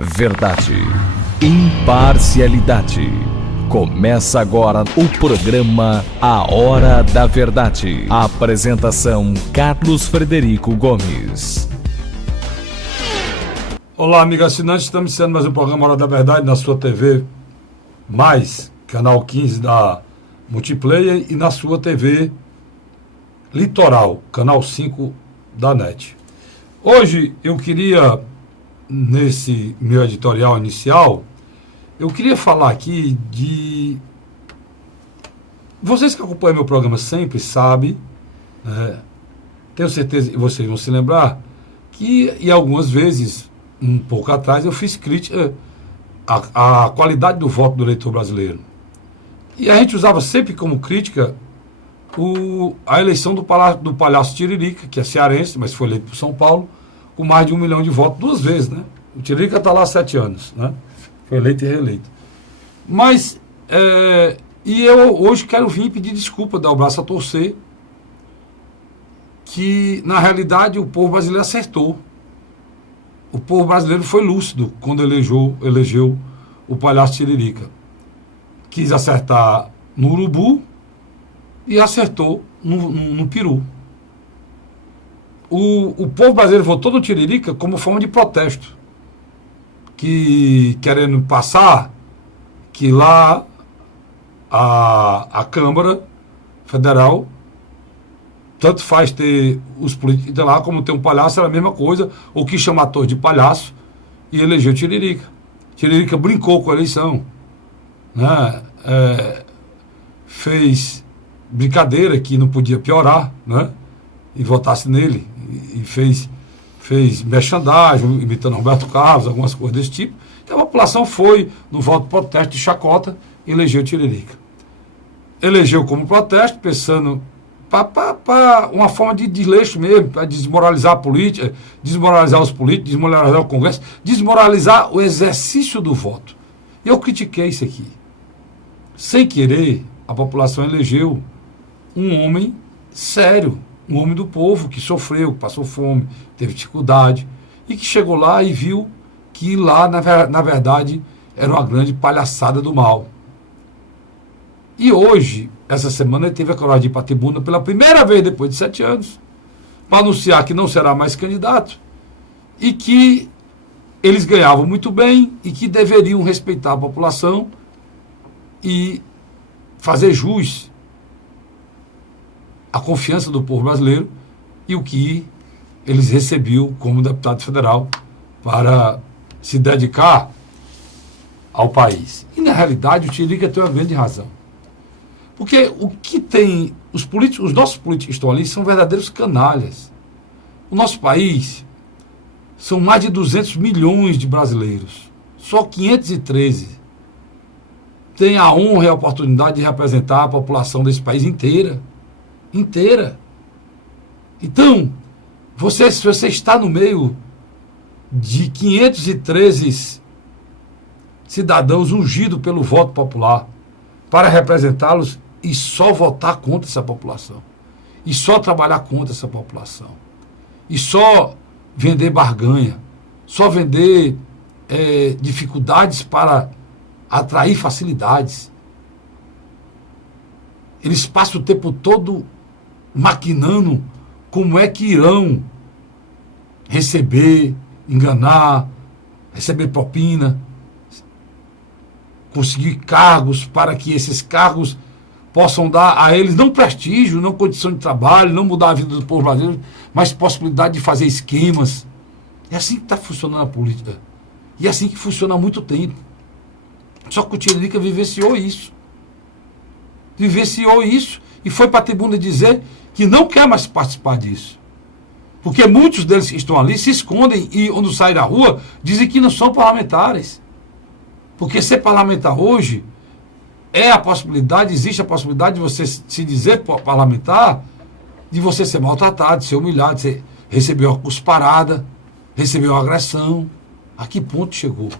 Verdade, imparcialidade. Começa agora o programa A Hora da Verdade. A apresentação: Carlos Frederico Gomes. Olá, amigo assinante, estamos iniciando mais um programa Hora da Verdade na sua TV Mais, canal 15 da Multiplayer, e na sua TV Litoral, canal 5 da NET. Hoje eu queria, nesse meu editorial inicial, eu queria falar aqui de... Vocês que acompanham meu programa sempre sabem, tenho certeza que vocês vão se lembrar, que e algumas vezes, um pouco atrás, eu fiz crítica à qualidade do voto do eleitor brasileiro. E a gente usava sempre como crítica a eleição do Palhaço Tiririca, que é cearense, mas foi eleito por São Paulo, com mais de 1 milhão de votos, 2 vezes, né? O Tiririca está lá há 7 anos, né? Foi eleito e reeleito. Mas, e eu hoje quero vir pedir desculpa, dar o braço a torcer, que, na realidade, o povo brasileiro acertou. O povo brasileiro foi lúcido quando elegeu o Palhaço Tiririca. Quis acertar no urubu e acertou no peru. O povo brasileiro votou no Tiririca como forma de protesto, que querendo passar que lá a Câmara Federal tanto faz ter os políticos lá como ter um palhaço, era a mesma coisa, ou que chama ator de palhaço e elegeu Tiririca. Tiririca brincou com a eleição, né? Fez brincadeira que não podia piorar, né? E votasse nele, e fez merchandising, imitando Roberto Carlos, algumas coisas desse tipo. Então a população foi no voto protesto de chacota e elegeu Tiririca. Elegeu como protesto, pensando para uma forma de desleixo mesmo, para desmoralizar a política, desmoralizar os políticos, desmoralizar o Congresso, desmoralizar o exercício do voto. Eu critiquei isso aqui. Sem querer, a população elegeu um homem sério, um homem do povo que sofreu, que passou fome, teve dificuldade, e que chegou lá e viu que lá, na verdade, era uma grande palhaçada do mal. E hoje, essa semana, ele teve a coragem de ir para a tribuna pela primeira vez depois de 7 anos, para anunciar que não será mais candidato e que eles ganhavam muito bem e que deveriam respeitar a população e fazer jus à confiança do povo brasileiro e o que eles recebiam como deputado federal para se dedicar ao país. E, na realidade, o Tiririca tem uma grande razão. Porque o que tem... Os nossos políticos que estão ali são verdadeiros canalhas. O nosso país são mais de 200 milhões de brasileiros. Só 513 têm a honra e a oportunidade de representar a população desse país inteira. Inteira. Então, se você está no meio de 513 cidadãos ungidos pelo voto popular para representá-los e só votar contra essa população, e só trabalhar contra essa população, e só vender barganha, só vender dificuldades para atrair facilidades. Eles passam o tempo todo maquinando como é que irão receber, enganar, receber propina, conseguir cargos para que esses cargos possam dar a eles não prestígio, não condição de trabalho, não mudar a vida do povo brasileiro, mas possibilidade de fazer esquemas. É assim que está funcionando a política. E é assim que funciona há muito tempo. Só que o Tiririca vivenciou isso. Vivenciou isso e foi para a tribuna dizer que não quer mais participar disso. Porque muitos deles que estão ali se escondem e, quando saem da rua, dizem que não são parlamentares. Porque ser parlamentar hoje existe a possibilidade de você se dizer parlamentar, de você ser maltratado, de ser humilhado, de você receber uma cusparada, receber uma agressão. A que ponto chegou?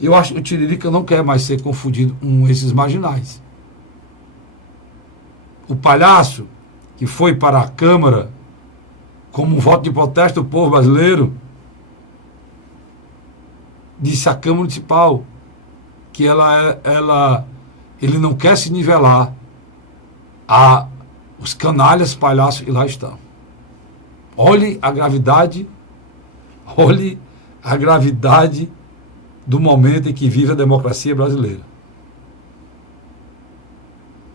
Eu acho que o Tiririca não quer mais ser confundido com esses marginais. O palhaço que foi para a Câmara como um voto de protesto do povo brasileiro, disse à Câmara Municipal que ele não quer se nivelar a os canalhas palhaços que lá estão. Olhe a gravidade do momento em que vive a democracia brasileira.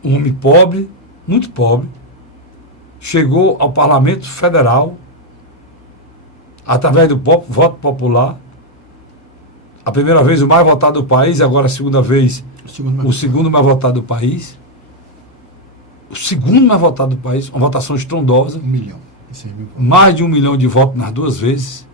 Um homem pobre, muito pobre, chegou ao Parlamento Federal através do voto popular, a primeira vez o mais votado do país, e agora a segunda vez o segundo mais votado do país. O segundo mais votado do país, uma votação estrondosa. 1 milhão. Mais de 1 milhão de votos nas duas vezes.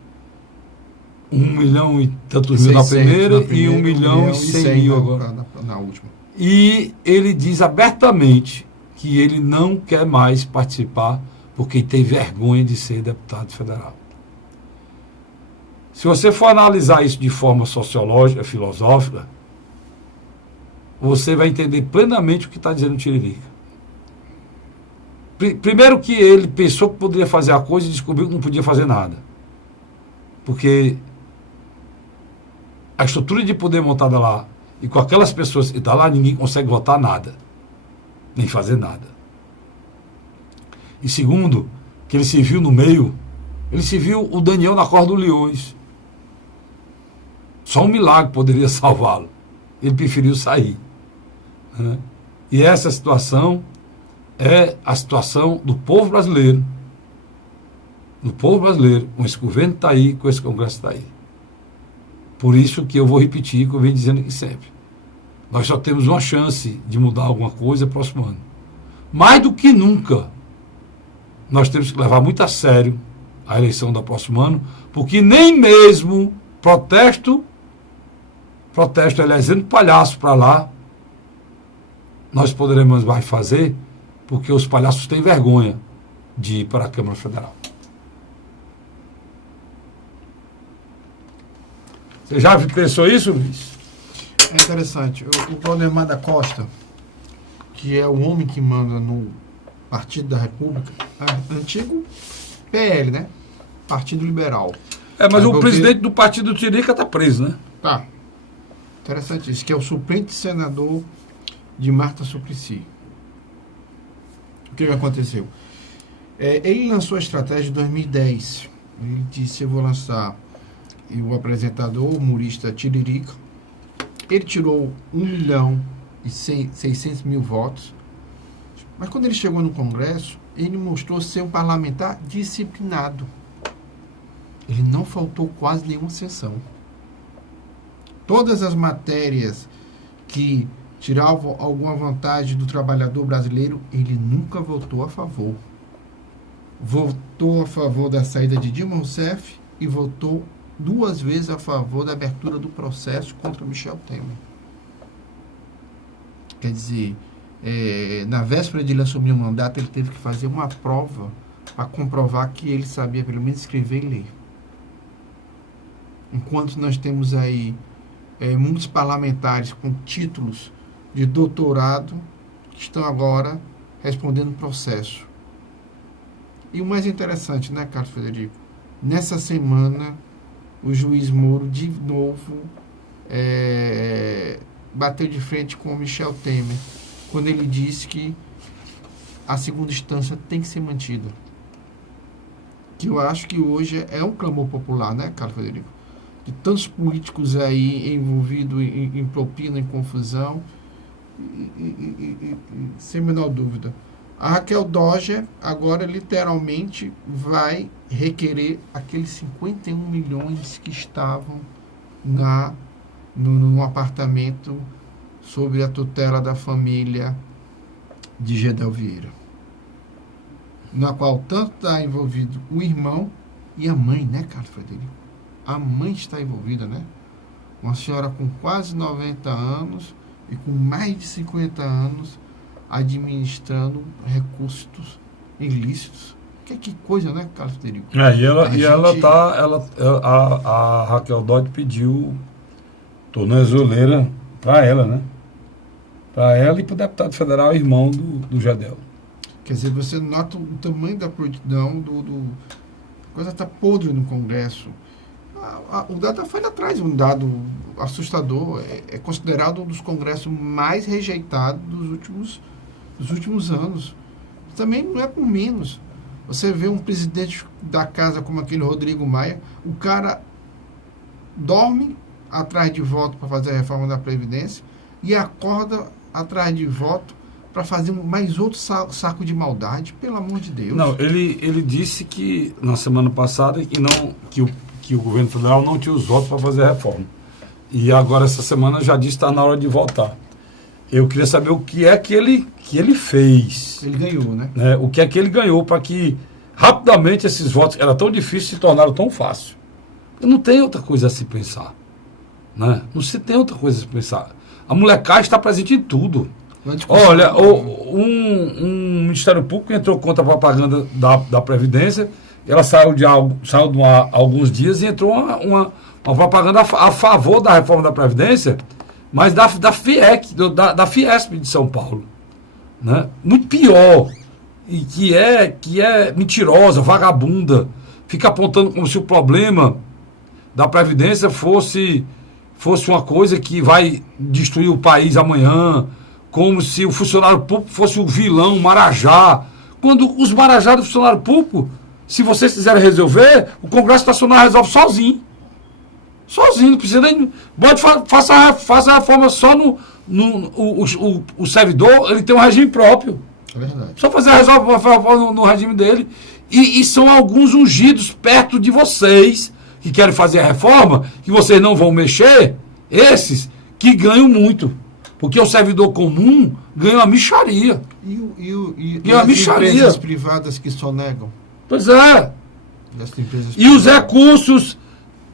1 milhão e tantos mil na primeira e 1 milhão e 100 mil agora. Na última. E ele diz abertamente que ele não quer mais participar porque tem vergonha de ser deputado federal. Se você for analisar isso de forma sociológica, filosófica, você vai entender plenamente o que está dizendo o Tiririca. Primeiro que ele pensou que poderia fazer a coisa e descobriu que não podia fazer nada. Porque a estrutura de poder montada lá, e com aquelas pessoas que estão lá, ninguém consegue votar nada. Nem fazer nada. E segundo, que ele se viu no meio, ele se viu o Daniel na corda dos leões. Só um milagre poderia salvá-lo. Ele preferiu sair. Né? E essa situação é a situação do povo brasileiro. Do povo brasileiro, com esse governo está aí, com esse Congresso está aí. Por isso que eu vou repetir, que eu venho dizendo aqui sempre. Nós só temos uma chance de mudar alguma coisa no próximo ano. Mais do que nunca, nós temos que levar muito a sério a eleição do próximo ano, porque nem mesmo protesto, elegendo palhaço para lá, nós poderemos mais fazer, porque os palhaços têm vergonha de ir para a Câmara Federal. Você já pensou isso, Luiz? É interessante. O Valdemar da Costa, que é o homem que manda no Partido da República, antigo PL, né? Partido Liberal. Mas o presidente do partido do Tiririca está preso, né? Tá. Interessante isso, que é o suplente senador de Marta Suplicy. O que aconteceu? Ele lançou a estratégia em 2010. Ele disse: eu vou lançar o apresentador, o humorista Tiririca. Ele tirou 1.600.000 votos. Mas quando ele chegou no Congresso, ele mostrou ser um parlamentar disciplinado. Ele não faltou quase nenhuma sessão. Todas as matérias que tiravam alguma vantagem do trabalhador brasileiro, ele nunca votou a favor. Votou a favor da saída de Dilma Rousseff e votou 2 vezes a favor da abertura do processo contra Michel Temer. Quer dizer, na véspera de ele assumir o mandato, ele teve que fazer uma prova para comprovar que ele sabia pelo menos escrever e ler. Enquanto nós temos aí muitos parlamentares com títulos de doutorado que estão agora respondendo processo. E o mais interessante, né, Carlos Frederico? Nessa semana, o juiz Moro, de novo, bateu de frente com o Michel Temer, quando ele disse que a segunda instância tem que ser mantida. Que eu acho que hoje é um clamor popular, né, Carlos Frederico? De tantos políticos aí envolvidos em propina, em confusão, sem a menor dúvida. A Raquel Dodge agora literalmente vai requerer aqueles 51 milhões que estavam no apartamento sob a tutela da família de Gedel Vieira, na qual tanto está envolvido o irmão e a mãe, né, Carlos Frederico? A mãe está envolvida, né? Uma senhora com quase 90 anos e com mais de 50 anos administrando recursos ilícitos. Que coisa, né, Carlos Frederico? A Raquel Dodge pediu tornozeleira para ela, né? Para ela e para o deputado federal, irmão do Gedel. Quer dizer, você nota o tamanho da prontidão a coisa está podre no Congresso. O Datafolha traz um dado assustador. É considerado um dos congressos mais rejeitados dos últimos anos. Também não é por menos. Você vê um presidente da casa como aquele Rodrigo Maia, o cara dorme atrás de voto para fazer a reforma da Previdência e acorda atrás de voto para fazer mais outro saco de maldade, pelo amor de Deus. Não, ele disse que na semana passada que o governo federal não tinha os votos para fazer a reforma. E agora, essa semana, já disse que está na hora de votar. Eu queria saber o que é que ele fez. Ele ganhou, né? O que é que ele ganhou para que rapidamente esses votos, era tão difícil, se tornaram tão fácil. Não tem outra coisa a se pensar. Né? Não se tem outra coisa a se pensar. A molecada está presente em tudo. Olha, um Ministério Público entrou contra a propaganda da Previdência, ela saiu de alguns dias e entrou uma propaganda a favor da reforma da Previdência, mas da FIEC, da Fiesp de São Paulo. Né? Muito pior, e que é mentirosa, vagabunda, fica apontando como se o problema da Previdência fosse uma coisa que vai destruir o país amanhã, como se o funcionário público fosse o vilão, o marajá. Quando os marajá do funcionário público, se vocês quiserem resolver, o Congresso Nacional resolve sozinho. Sozinho, não precisa nem... Faça a reforma só o servidor, ele tem um regime próprio. É verdade. Só fazer a reforma no regime dele. E são alguns ungidos perto de vocês que querem fazer a reforma, que vocês não vão mexer, esses que ganham muito. Porque o servidor comum ganha uma mixaria. E as empresas privadas que sonegam? Pois é. E os recursos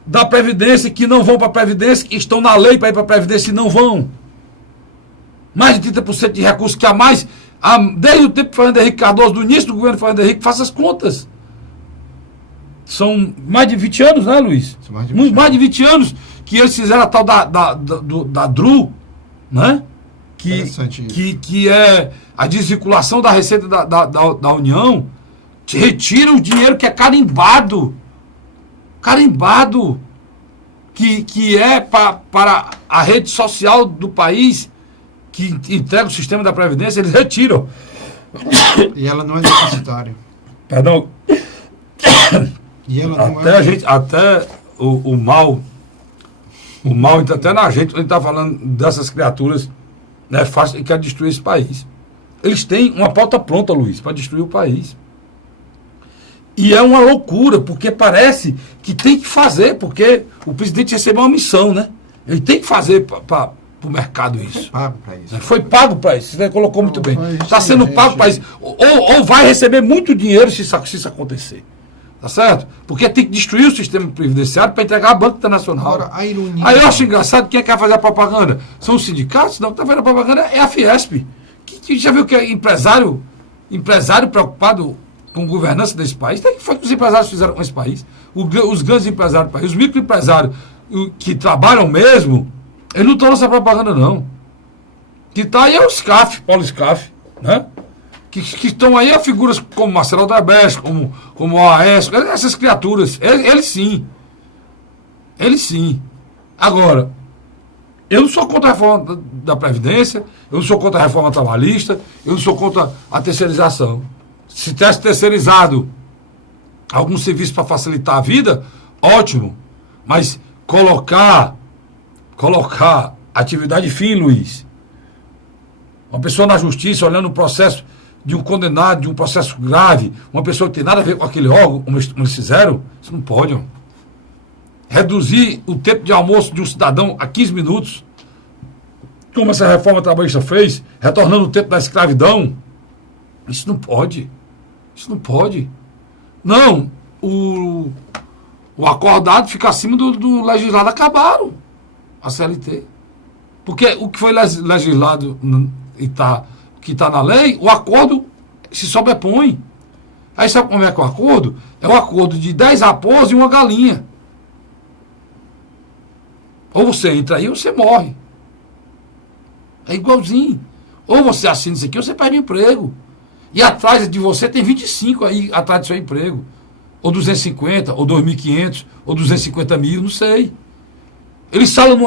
da Previdência que não vão para a Previdência, que estão na lei para ir para a Previdência e não vão. Mais de 30% de recursos que há mais, desde o tempo do Fernando Henrique Cardoso, do início do governo do Fernando Henrique, faça as contas. São mais de 20 anos, né, Luiz? São mais de 20 mais de 20 anos que eles fizeram a tal da DRU, né? Que é a desvinculação da receita da União, retira o dinheiro que é carimbado, que é para a rede social do país, que entrega o sistema da Previdência, eles retiram. E ela não é deficitária. Perdão. E ela não até o mal entra até na gente, quando a gente está falando dessas criaturas, né, fácil, que quer destruir esse país. Eles têm uma pauta pronta, Luiz, para destruir o país. E é uma loucura, porque parece que tem que fazer, porque o presidente recebeu uma missão, né? Ele tem que fazer para o mercado isso. Pago para isso. Foi pago para isso, você colocou muito bem. Está sendo pago para isso. Ou vai receber muito dinheiro se isso acontecer. Tá certo? Porque tem que destruir o sistema previdenciário para entregar a Banca Internacional. Agora, a ironia... Aí eu acho engraçado, quem quer fazer a propaganda? São os sindicatos? Não, quem está fazendo a propaganda é a Fiesp. Que já viu que é empresário preocupado com governança desse país? O que foi que os empresários fizeram com esse país? Os grandes empresários do país, os microempresários que trabalham mesmo, eles não estão nessa propaganda, não. Que está aí é o SCAF, Paulo SCAF, né? Que estão aí a figuras como Marcelo Odebrecht, como o Aécio, essas criaturas. Eles sim. Eles sim. Agora, eu não sou contra a reforma da Previdência, eu não sou contra a reforma trabalhista, eu não sou contra a terceirização. Se tivesse terceirizado algum serviço para facilitar a vida, ótimo. Mas colocar atividade fim, Luiz. Uma pessoa na justiça olhando o processo de um condenado, de um processo grave, uma pessoa que tem nada a ver com aquele órgão, como eles fizeram, isso não pode. Ó. Reduzir o tempo de almoço de um cidadão a 15 minutos, como essa reforma trabalhista fez, retornando o tempo da escravidão, isso não pode. Isso não pode. Não, o acordado fica acima do legislado. Acabaram a CLT. Porque o que foi legislado que está na lei, o acordo se sobrepõe. Aí sabe como é que é o acordo? É o acordo de 10 raposas e uma galinha. Ou você entra aí ou você morre. É igualzinho. Ou você assina isso aqui ou você perde o emprego. E atrás de você tem 25 aí atrás do seu emprego. ou 250, ou 2.500, ou 250 mil, não sei. Eles falam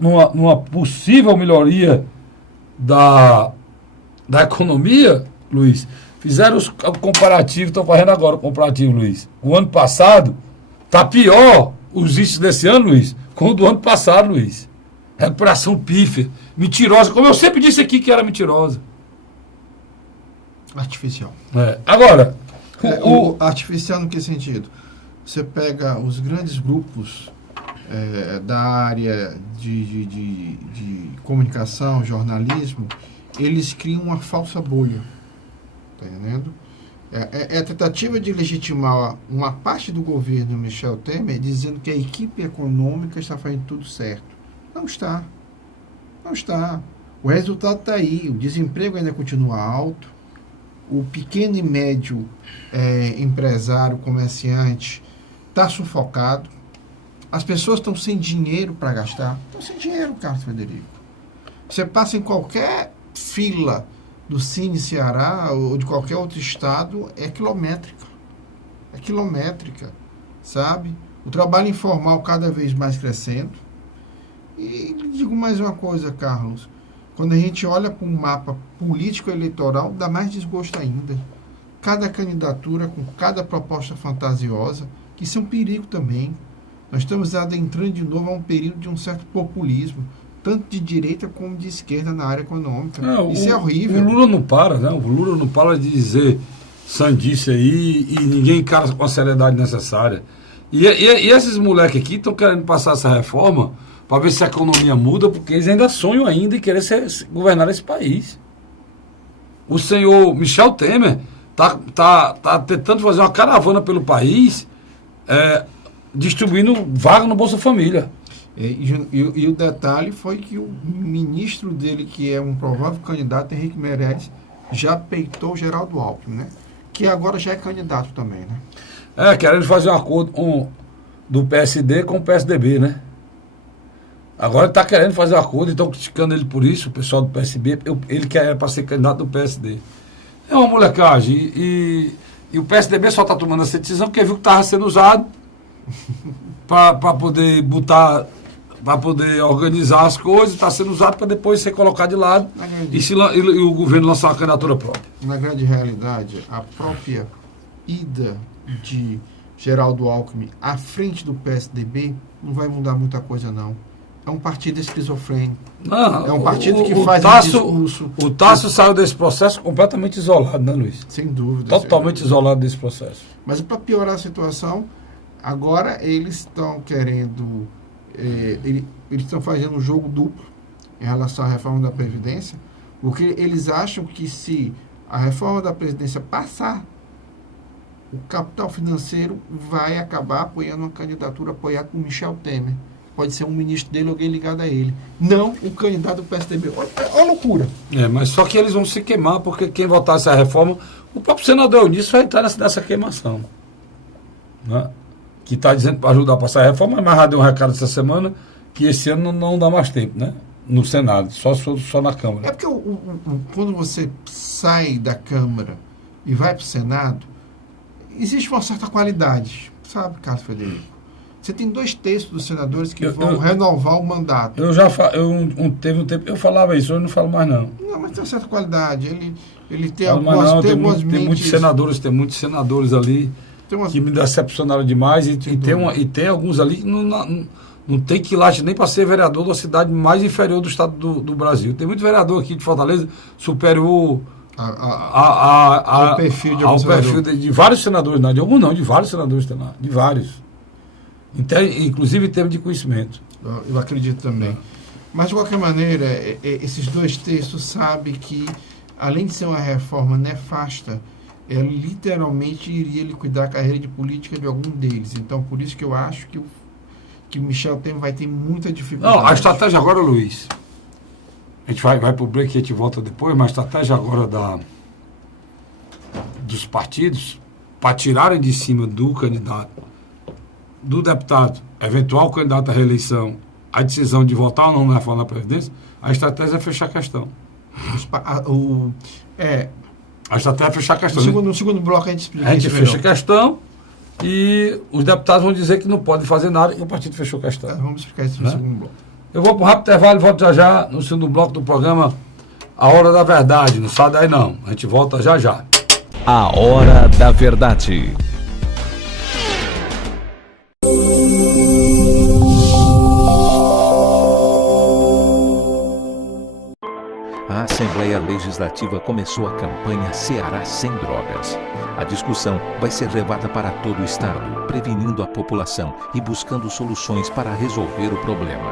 numa possível melhoria da economia, Luiz. Fizeram o comparativo, estão fazendo agora o comparativo, Luiz. O ano passado está pior, os índices desse ano, Luiz, com o do ano passado, Luiz. Recuperação pífia, mentirosa, como eu sempre disse aqui que era mentirosa. Artificial. Agora, o artificial no que sentido? Você pega os grandes grupos da área de comunicação, jornalismo, eles criam uma falsa bolha. Está entendendo? É a tentativa de legitimar uma parte do governo Michel Temer dizendo que a equipe econômica está fazendo tudo certo. Não está. Não está. O resultado está aí. O desemprego ainda continua alto. O pequeno e médio empresário, comerciante, está sufocado. As pessoas estão sem dinheiro para gastar. Estão sem dinheiro, Carlos Frederico. Você passa em qualquer fila do Cine Ceará ou de qualquer outro estado, é quilométrica. É quilométrica, sabe? O trabalho informal cada vez mais crescendo. E digo mais uma coisa, Carlos. Quando a gente olha para um mapa político-eleitoral, dá mais desgosto ainda. Cada candidatura com cada proposta fantasiosa, que isso é um perigo também. Nós estamos adentrando de novo a um período de um certo populismo, tanto de direita como de esquerda na área econômica. Isso é horrível. O Lula não para, né? O Lula não para de dizer sandice aí e ninguém encara com a seriedade necessária. E esses moleques aqui estão querendo passar essa reforma para ver se a economia muda, porque eles ainda sonham ainda em querer governar esse país. O senhor Michel Temer tá tentando fazer uma caravana pelo país, distribuindo vaga no Bolsa Família. E o detalhe foi que o ministro dele, que é um provável candidato, Henrique Meirelles, já peitou o Geraldo Alckmin, né? Que agora já é candidato também, né? Querendo fazer um acordo do PSD com o PSDB, né? Agora ele está querendo fazer um acordo e estão criticando ele por isso, o pessoal do PSB. Ele quer para ser candidato do PSD. É uma molecagem. E o PSDB só está tomando essa decisão porque viu que estava sendo usado para poder botar, para poder organizar as coisas, está sendo usado para depois ser colocado de lado e o governo lançar uma candidatura própria. Na grande realidade, a própria ida de Geraldo Alckmin à frente do PSDB não vai mudar muita coisa, não. É um partido esquizofrênico. É um partido que faz discurso. O Tasso saiu desse processo completamente isolado, né, Luiz? Sem dúvida. Totalmente isolado desse processo. Mas para piorar a situação, agora eles estão querendo... eles estão fazendo um jogo duplo em relação à reforma da Previdência, porque eles acham que se a reforma da Previdência passar, o capital financeiro vai acabar apoiando uma candidatura apoiada por Michel Temer. Pode ser um ministro dele ou alguém ligado a ele. Não o candidato do PSDB. Olha loucura. Mas só que eles vão se queimar, porque quem votar essa reforma, o próprio senador Eunício vai entrar nessa queimação. Né? Que está dizendo para ajudar a passar a reforma, mas já deu um recado essa semana que esse ano não dá mais tempo, né? No Senado, só na Câmara. É porque quando você sai da Câmara e vai para o Senado, existe uma certa qualidade, sabe, Carlos Frederico? Você tem 2/3 dos senadores que vão renovar o mandato. Teve um tempo, eu falava isso, hoje não falo mais não. Não, mas tem uma certa qualidade. Ele tem tem muitos senadores ali que me decepcionaram demais e tem alguns ali que não tem quilate nem para ser vereador da cidade mais inferior do estado do Brasil. Tem muito vereador aqui de Fortaleza superior ao perfil de vários senadores, não de alguns não, de vários senadores, de vários. Inclusive em termos de conhecimento. Eu acredito também. Mas, de qualquer maneira, esses 2/3 sabem que, além de ser uma reforma nefasta, ela literalmente iria liquidar a carreira de política de algum deles. Então, por isso que eu acho que Michel Temer vai ter muita dificuldade. Não, a estratégia agora, Luiz, a gente vai para o break e a gente volta depois, mas a estratégia agora dos partidos, para tirarem de cima do candidato, do deputado, eventual candidato à reeleição, a decisão de votar ou não na reforma da Previdência, a estratégia é fechar a questão. A estratégia é fechar a questão. No segundo bloco a gente explica. A gente fecha a questão e os deputados vão dizer que não podem fazer nada e o partido fechou questão. Vamos explicar isso no segundo bloco. Eu vou para um rápido intervalo e volto já já no segundo bloco do programa A Hora da Verdade. Não sai daí não, a gente volta já já. A Hora da Verdade. A Assembleia Legislativa começou a campanha Ceará Sem Drogas. A discussão vai ser levada para todo o estado, prevenindo a população e buscando soluções para resolver o problema.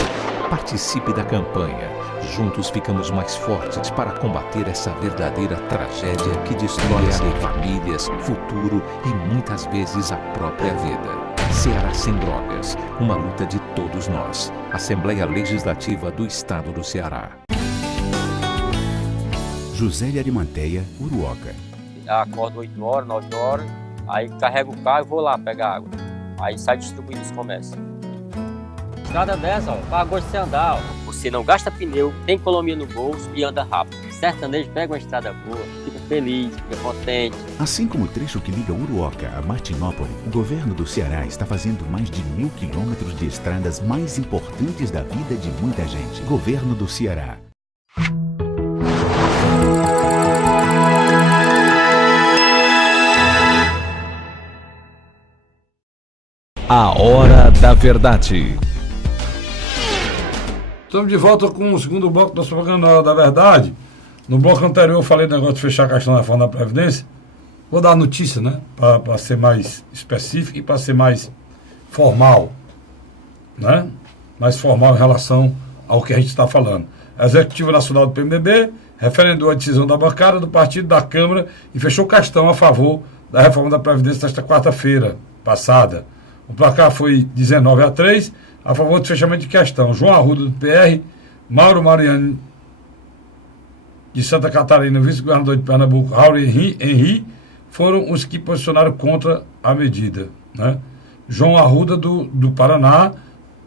Participe da campanha. Juntos ficamos mais fortes para combater essa verdadeira tragédia que destrói famílias, futuro e muitas vezes a própria vida. Ceará Sem Drogas, uma luta de todos nós. Assembleia Legislativa do Estado do Ceará. José de Arimanteia, Uruoca. Acordo 8 horas, 9 horas, aí carrego o carro e vou lá pegar água. Aí sai distribuindo os comércios. Estrada dessa, ó, para gosto de você andar, ó. Você não gasta pneu, tem economia no bolso e anda rápido. Sertanejo pega uma estrada boa, fica feliz, fica contente. Assim como o trecho que liga Uruoca a Martinópole, o governo do Ceará está fazendo mais de 1.000 quilômetros de estradas mais importantes da vida de muita gente. Governo do Ceará. A Hora da Verdade. Estamos de volta com o segundo bloco do nosso programa A Hora da Verdade. No bloco anterior eu falei do negócio de fechar a questão da reforma da Previdência. Vou dar a notícia, né? Para ser mais específico e para ser mais formal. Né? Mais formal em relação ao que a gente está falando. A Executiva Nacional do PMDB referendou a decisão da bancada do partido da Câmara e fechou questão a favor da reforma da Previdência desta quarta-feira passada. O placar foi 19-3, a favor do fechamento de questão. João Arruda, do PR, Mauro Mariani, de Santa Catarina, vice-governador de Pernambuco, Raul Henri, foram os que posicionaram contra a medida. Né? João Arruda, do Paraná,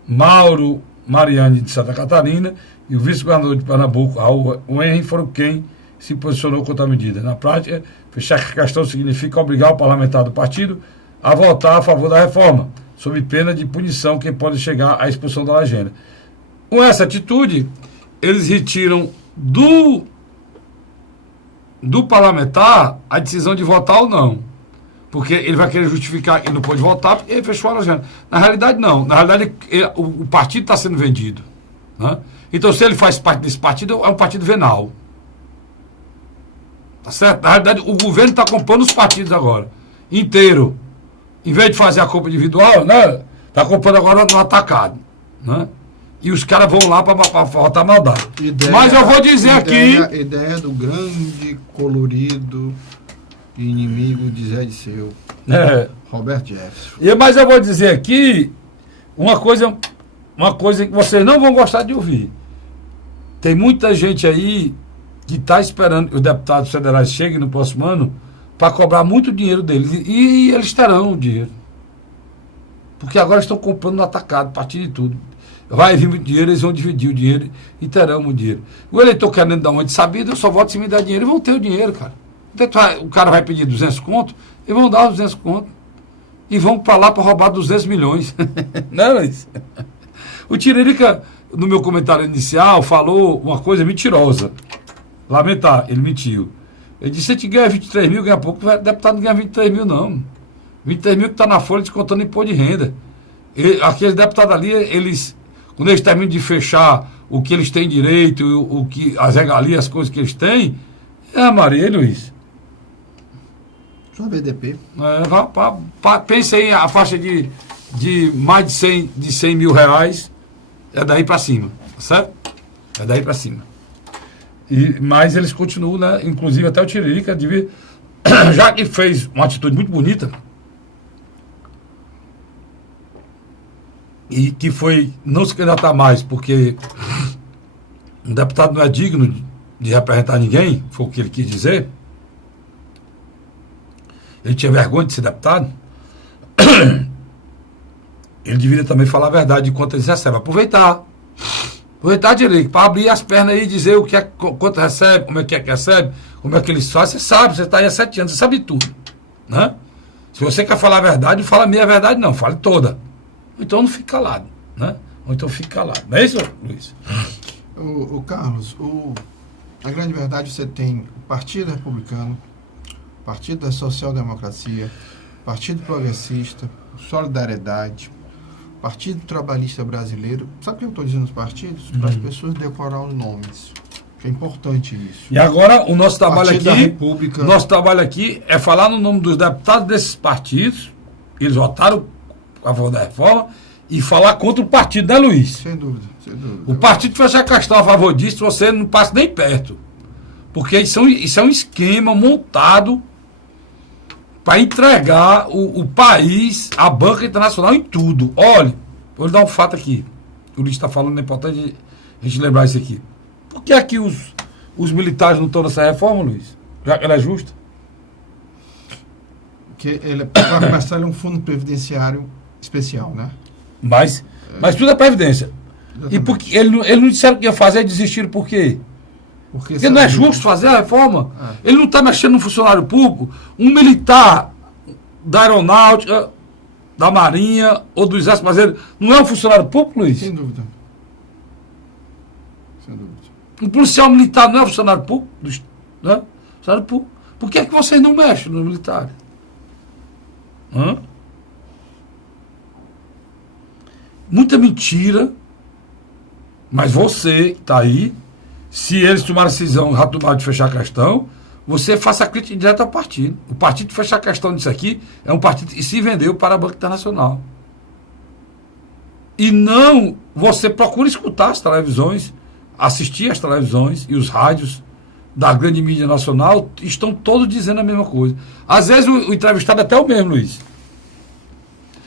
Mauro Mariani, de Santa Catarina, e o vice-governador de Pernambuco, Raul Henri, foram quem se posicionou contra a medida. Na prática, fechar a questão significa obrigar o parlamentar do partido a votar a favor da reforma, sob pena de punição que pode chegar à expulsão da legenda. Com essa atitude, eles retiram do parlamentar a decisão de votar ou não. Porque ele vai querer justificar que ele não pode votar porque ele fechou a legenda. Na realidade, não. Na realidade, o partido está sendo vendido. Né? Então, se ele faz parte desse partido, é um partido venal. Tá certo? Na realidade, o governo está comprando os partidos agora, inteiro. Em vez de fazer a compra individual, né? Está comprando agora no atacado. Né? E os caras vão lá para faltar maldade. Mas eu vou dizer aqui. Ideia do grande, colorido inimigo de Zé Disseu. Robert Jefferson. Mas eu vou dizer aqui uma coisa que vocês não vão gostar de ouvir. Tem muita gente aí que está esperando que os deputados federais cheguem no próximo ano para cobrar muito dinheiro deles. E eles terão o dinheiro. Porque agora estão comprando no atacado, a partir de tudo. Vai vir muito dinheiro, eles vão dividir o dinheiro e terão muito dinheiro. O eleitor querendo dar uma de sabida, eu só voto se me dar dinheiro. E vão ter o dinheiro, cara. O cara vai pedir 200 conto, e vão dar os 200 conto. E vão para lá para roubar 200 milhões. Não é isso? O Tiririca, no meu comentário inicial, falou uma coisa mentirosa. Lamentar, ele mentiu. Ele disse, se a gente ganha 23 mil, ganha pouco, o deputado não ganha 23 mil, não. 23 mil que está na folha descontando imposto de renda. Aqueles deputados ali, quando eles terminam de fechar o que eles têm direito, as regalias, as coisas que eles têm, Maria Luiz. Só BDP. Pense aí, a faixa de mais de 100 mil reais é daí para cima, certo? É daí para cima. Mas eles continuam, né? Inclusive até o Tiririca devia, já que fez uma atitude muito bonita e que foi não se candidatar mais porque um deputado não é digno de representar ninguém, foi o que ele quis dizer. Ele tinha vergonha de ser deputado. Ele deveria também falar a verdade de quanto eles recebem. Aproveitar direito, para abrir as pernas aí e dizer quanto recebe, como é que recebe, como é que eles fazem. Você sabe, você está aí há 7 anos, você sabe tudo. Né? Se você quer falar a verdade, não fala meia verdade, não, fale toda. Então não fique calado, né? Ou então fique calado. Não é isso, Luiz? O Carlos, na grande verdade você tem o Partido Republicano, o Partido da Social Democracia, o Partido Progressista, Solidariedade, o Partido Trabalhista Brasileiro. Sabe o que eu estou dizendo os partidos? Para as pessoas decorar os nomes. É importante isso. E agora o nosso trabalho Partido da aqui, República. nosso trabalho aqui é falar no nome dos deputados desses partidos, eles votaram a favor da reforma, e falar contra o partido, né, Luiz? Sem dúvida, sem dúvida. O partido que fecha a questão a favor disso, você não passa nem perto. Porque isso é um esquema montado para entregar o país, a banca internacional em tudo. Olha, vou lhe dar um fato aqui. O Luiz está falando, é importante a gente lembrar isso aqui. Por que aqui os militares não estão nessa reforma, Luiz? Já que ela é justa? Porque para começar, ele é um fundo previdenciário especial, né? Mas tudo é previdência. Exatamente. E porque ele não disseram que ia fazer, desistiram por quê? Porque não é justo fazer a reforma. Ele não está mexendo no funcionário público. Um militar da aeronáutica, da marinha ou do exército brasileiro não é um funcionário público, Luiz? Sem dúvida. Sem dúvida. Um policial militar não é funcionário público? Né? Funcionário público. Por que é que vocês não mexem nos militares? Hã? Muita mentira. Mas você que está aí, se eles tomarem a decisão, já tomaram de fechar a questão, você faça a crítica direta ao partido. O partido que fechar a questão disso aqui é um partido que se vendeu para a Banca Internacional. E não, você procura escutar as televisões, assistir as televisões e os rádios da grande mídia nacional, estão todos dizendo a mesma coisa. Às vezes o entrevistado é até o mesmo, Luiz.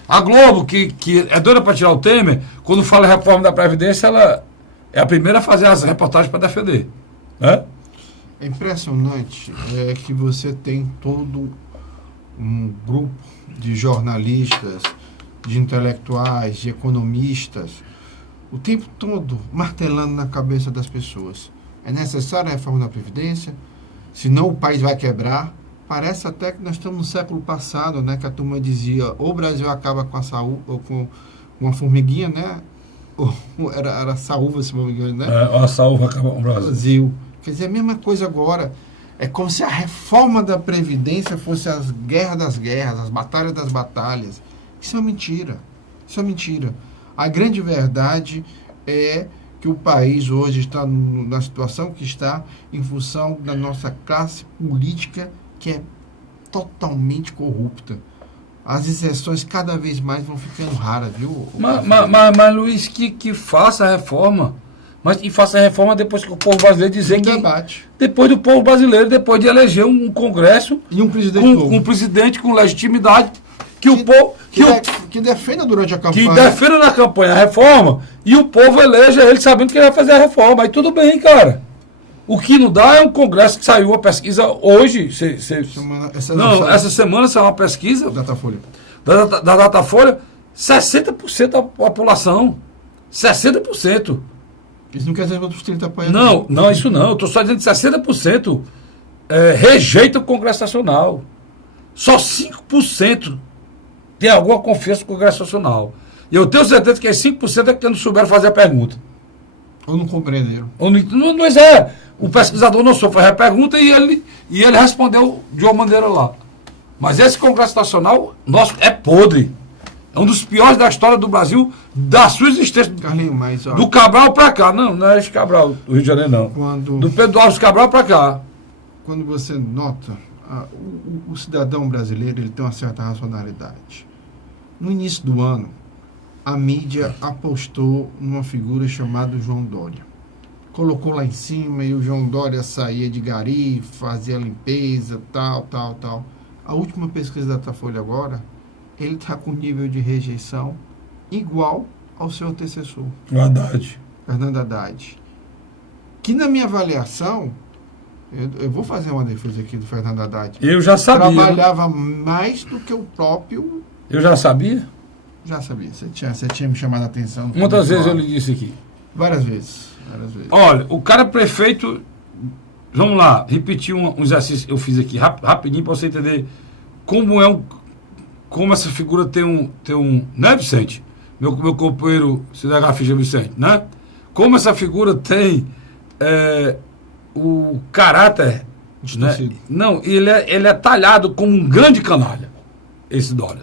A Globo, que é doida para tirar o Temer, quando fala em reforma da Previdência, ela é a primeira a fazer as reportagens para defender. Né? É impressionante que você tem todo um grupo de jornalistas, de intelectuais, de economistas, o tempo todo martelando na cabeça das pessoas. É necessária a reforma da Previdência, senão o país vai quebrar. Parece até que nós estamos no século passado, né, que a turma dizia, ou o Brasil acaba com a saúde, ou com uma formiguinha, né? Ou era a saúva, se não me engano, né? A saúva acaba com o Brasil. Quer dizer, a mesma coisa agora. É como se a reforma da Previdência fosse as guerras das guerras, as batalhas das batalhas. Isso é mentira. Isso é mentira. A grande verdade é que o país hoje está na situação que está em função da nossa classe política, que é totalmente corrupta. As exceções cada vez mais vão ficando raras, viu? Mas Luiz, que faça a reforma. Mas que faça a reforma depois que o povo brasileiro dizer que... debate. Depois do povo brasileiro, depois de eleger um Congresso... E um presidente novo. Um presidente com legitimidade, que defenda durante a campanha. Que defenda na campanha a reforma, e o povo eleja ele sabendo que ele vai fazer a reforma. Aí tudo bem, cara. O que não dá é um Congresso que saiu a pesquisa hoje. Essa semana saiu uma pesquisa Datafolha. Da Datafolha, 60% da população. 60%. Isso não quer dizer que outros 30 apoiam. Não, isso não. Eu estou só dizendo que 60% rejeita o Congresso Nacional. Só 5% tem alguma confiança no Congresso Nacional. E eu tenho certeza que esses 5% é que não souberam fazer a pergunta. Ou não compreenderam. O pesquisador não soube fazer a pergunta e ele respondeu de uma maneira lá. Mas esse Congresso Nacional nosso é podre. É um dos piores da história do Brasil, da sua existência. Carlinhos, mas, ó, do Cabral para cá. Não é esse Cabral do Rio de Janeiro, não. Do Pedro Alves Cabral para cá. Quando você nota, o cidadão brasileiro ele tem uma certa racionalidade. No início do ano, a mídia apostou numa figura chamada João Dória. Colocou lá em cima e o João Dória saía de gari, fazia limpeza, tal. A última pesquisa da Datafolha agora, ele está com nível de rejeição igual ao seu antecessor. Fernando Haddad. Que na minha avaliação, eu vou fazer uma defesa aqui do Fernando Haddad. Eu já sabia. Trabalhava mais do que o próprio... Eu já sabia? Já sabia. Você tinha me chamado a atenção. Quantas vezes eu lhe disse aqui? Várias vezes. Olha, o cara prefeito... Vamos lá, repetir um exercício que eu fiz aqui rapidinho para você entender como é como essa figura tem um né, Vicente? Meu companheiro Cinegar Ficha Vicente, né? Como essa figura tem o caráter, né? Não, ele é talhado como um grande canalha, esse Dória.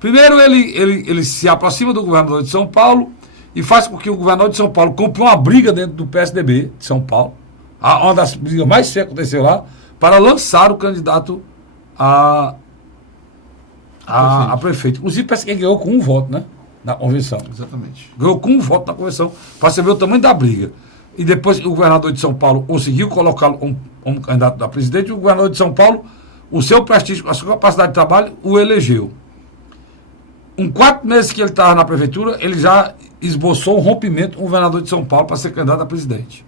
Primeiro, ele se aproxima do governador de São Paulo e faz com que o governador de São Paulo compre uma briga dentro do PSDB de São Paulo, uma das brigas mais feias que aconteceu lá, para lançar o candidato a prefeito. Inclusive, parece que ele ganhou com um voto, né? Na convenção. Exatamente. Ganhou com um voto na convenção, para você ver o tamanho da briga. E depois o governador de São Paulo conseguiu colocá-lo como candidato a presidente, e o governador de São Paulo, o seu prestígio, a sua capacidade de trabalho, o elegeu. Em 4 meses que ele estava na prefeitura, ele já esboçou um rompimento com o governador de São Paulo para ser candidato a presidente.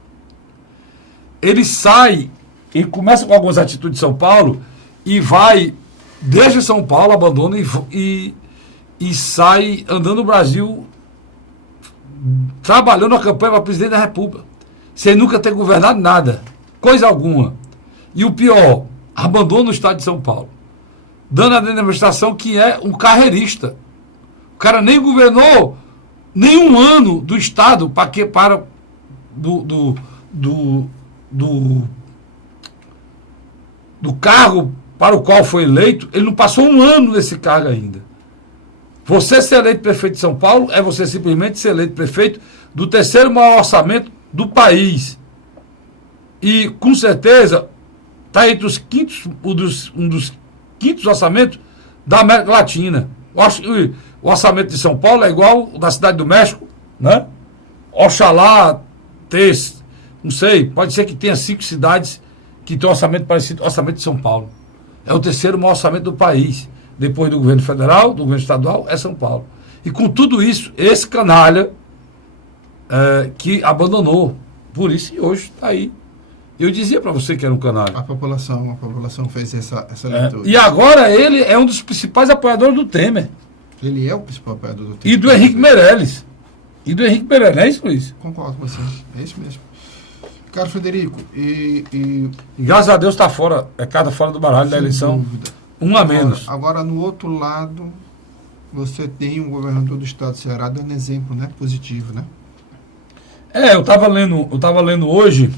Ele sai, ele começa com algumas atitudes de São Paulo e vai, desde São Paulo, abandona e sai andando no Brasil, trabalhando a campanha para presidente da República, sem nunca ter governado nada, coisa alguma. E o pior, abandona o estado de São Paulo, dando a demonstração que é um carreirista. O cara nem governou nenhum ano do estado para do cargo para o qual foi eleito. Ele não passou um ano nesse cargo ainda. Você ser eleito prefeito de São Paulo é você simplesmente ser eleito prefeito do 3º maior orçamento do país. E, com certeza, está entre um dos quintos orçamentos da América Latina. Eu acho que o orçamento de São Paulo é igual ao da Cidade do México, né? Oxalá ter, não sei, pode ser que tenha 5 cidades que tem um orçamento parecido ao orçamento de São Paulo. É o 3º maior orçamento do país. Depois do governo federal, do governo estadual, é São Paulo. E com tudo isso, esse canalha que abandonou. Por isso, e hoje está aí. Eu dizia para você que era um canalha. A população fez essa leitura. E agora ele é um dos principais apoiadores do Temer. Ele é o principal apoiador do Temer. E do Henrique Meirelles. Não é isso, Luiz? Concordo com você. É isso mesmo. Cara, Frederico, e graças a Deus está fora, cada fora do baralho da eleição. Dúvida. Um a menos. Agora, no outro lado, você tem um governador do estado do Ceará dando exemplo, né? Positivo, né? Eu estava lendo hoje,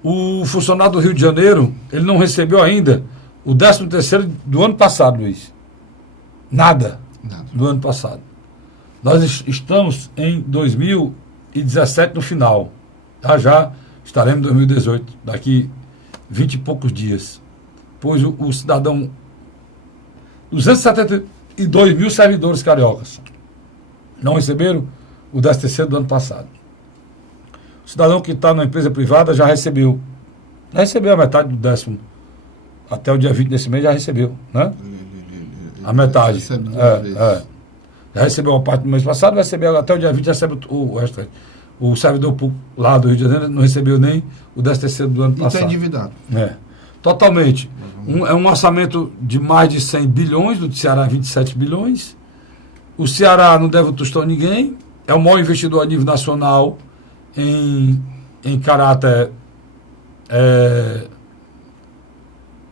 o funcionário do Rio de Janeiro, ele não recebeu ainda o 13º do ano passado, Luiz. Nada. Do ano passado. Nós estamos em 2017 no final. Já estaremos em 2018, daqui 20 e poucos dias. Pois o cidadão... 272 mil servidores cariocas não receberam o 13º do ano passado. O cidadão que está na empresa privada já recebeu. Já recebeu a metade do 10º. Até o dia 20 desse mês já recebeu, né? A metade. Já recebeu a parte do mês passado, vai receber até o dia 20, recebe o restante. O servidor público lá do Rio de Janeiro não recebeu nem o 13º do ano passado. E está endividado. Totalmente. É um orçamento de mais de 100 bilhões, do Ceará 27 bilhões. O Ceará não deve um tostão a ninguém, é o maior investidor a nível nacional em caráter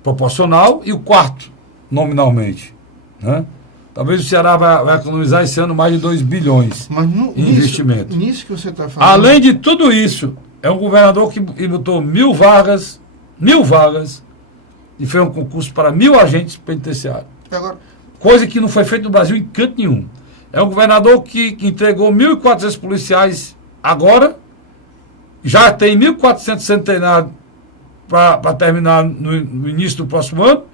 proporcional e o 4º nominalmente, né? Talvez o Ceará vai economizar esse ano mais de 2 bilhões em investimento. Nisso que você está falando. Além de tudo isso, é um governador que botou 1.000 vagas, e fez um concurso para 1.000 agentes penitenciários. Agora, coisa que não foi feita no Brasil em canto nenhum. É um governador que entregou 1.400 policiais agora, já tem 1.400 sendo treinados para terminar no início do próximo ano,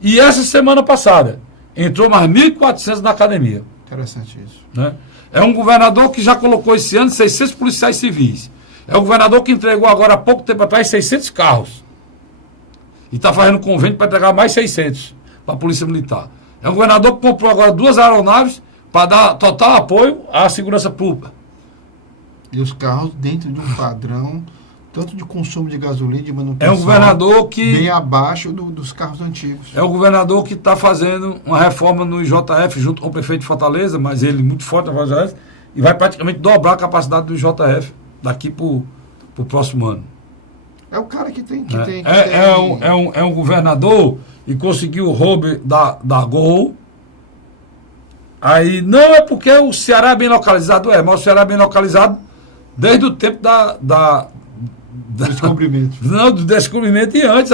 e essa semana passada entrou mais 1.400 na academia. Interessante isso. Né? É um governador que já colocou esse ano 600 policiais civis. É um governador que entregou agora há pouco tempo atrás 600 carros. E está fazendo convênio para entregar mais 600 para a Polícia Militar. É um governador que comprou agora 2 aeronaves para dar total apoio à segurança pública. E os carros dentro de um padrão, tanto de consumo de gasolina, de manutenção, é um governador que bem abaixo dos carros antigos. É um governador que está fazendo uma reforma no IJF junto com o prefeito de Fortaleza, mas ele muito forte na IJF, e vai praticamente dobrar a capacidade do IJF daqui para o próximo ano. É o cara que tem. É um governador e conseguiu o roubo da Gol, Aí, não é porque o Ceará é bem localizado, mas o Ceará é bem localizado desde o tempo Descobrimento. Não, do descobrimento e antes.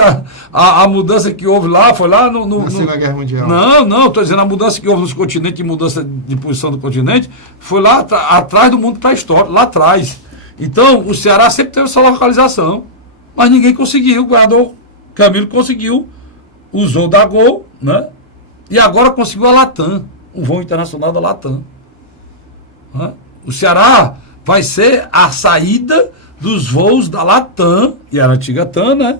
A mudança que houve lá foi lá na Segunda Guerra Mundial. Não, estou dizendo a mudança que houve nos continentes, mudança de posição do continente, foi lá atrás do mundo pré-histórico, lá atrás. Então, o Ceará sempre teve essa localização, mas ninguém conseguiu. O governador Camilo conseguiu, usou da Gol, né? E agora conseguiu a Latam, um voo internacional da Latam. Né? O Ceará vai ser a saída dos voos da Latam, e era a antiga TAM, né?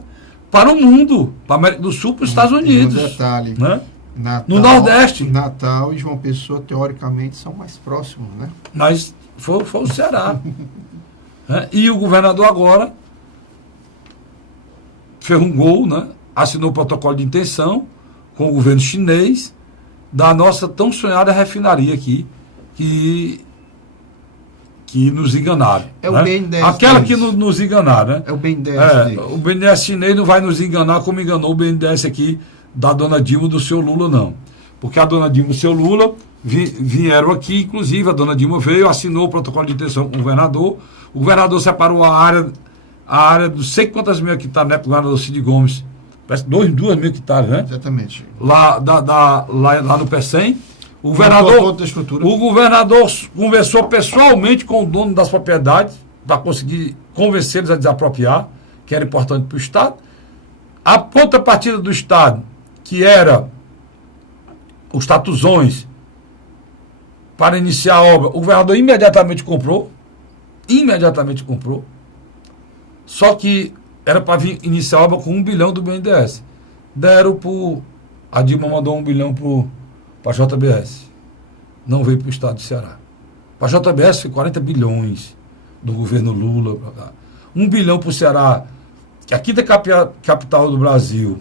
Para o mundo, para a América do Sul, para os Estados Unidos. Um detalhe, né? Natal, no Nordeste. Natal e João Pessoa, teoricamente, são mais próximos, né? Mas foi o Ceará. Né? E o governador agora fez um gol, né? Assinou o protocolo de intenção com o governo chinês da nossa tão sonhada refinaria aqui, que nos enganaram. É o né? BNDES. Aquela que nos enganaram, né? É o BNDES. O BNDES chinês não vai nos enganar como enganou o BNDES aqui da dona Dilma e do seu Lula, não. Porque a dona Dilma e o seu Lula vieram aqui, inclusive a dona Dilma veio, assinou o protocolo de intenção com o governador separou a área dos sei quantas mil hectares, né, para o governador Cid Gomes, parece 2 mil hectares, né? Exatamente. Lá no PECEM. O governador conversou pessoalmente com o dono das propriedades para conseguir convencê-los a desapropriar, que era importante para o Estado. A contrapartida do Estado, que era os tatuzões para iniciar a obra, o governador imediatamente comprou. Só que era para vir iniciar a obra com 1 bilhão do BNDES. A Dilma mandou 1 bilhão para a JBS. Não veio para o estado do Ceará. Para a JBS foi 40 bilhões do governo Lula. 1 bilhão para o Ceará, que aqui da capital do Brasil.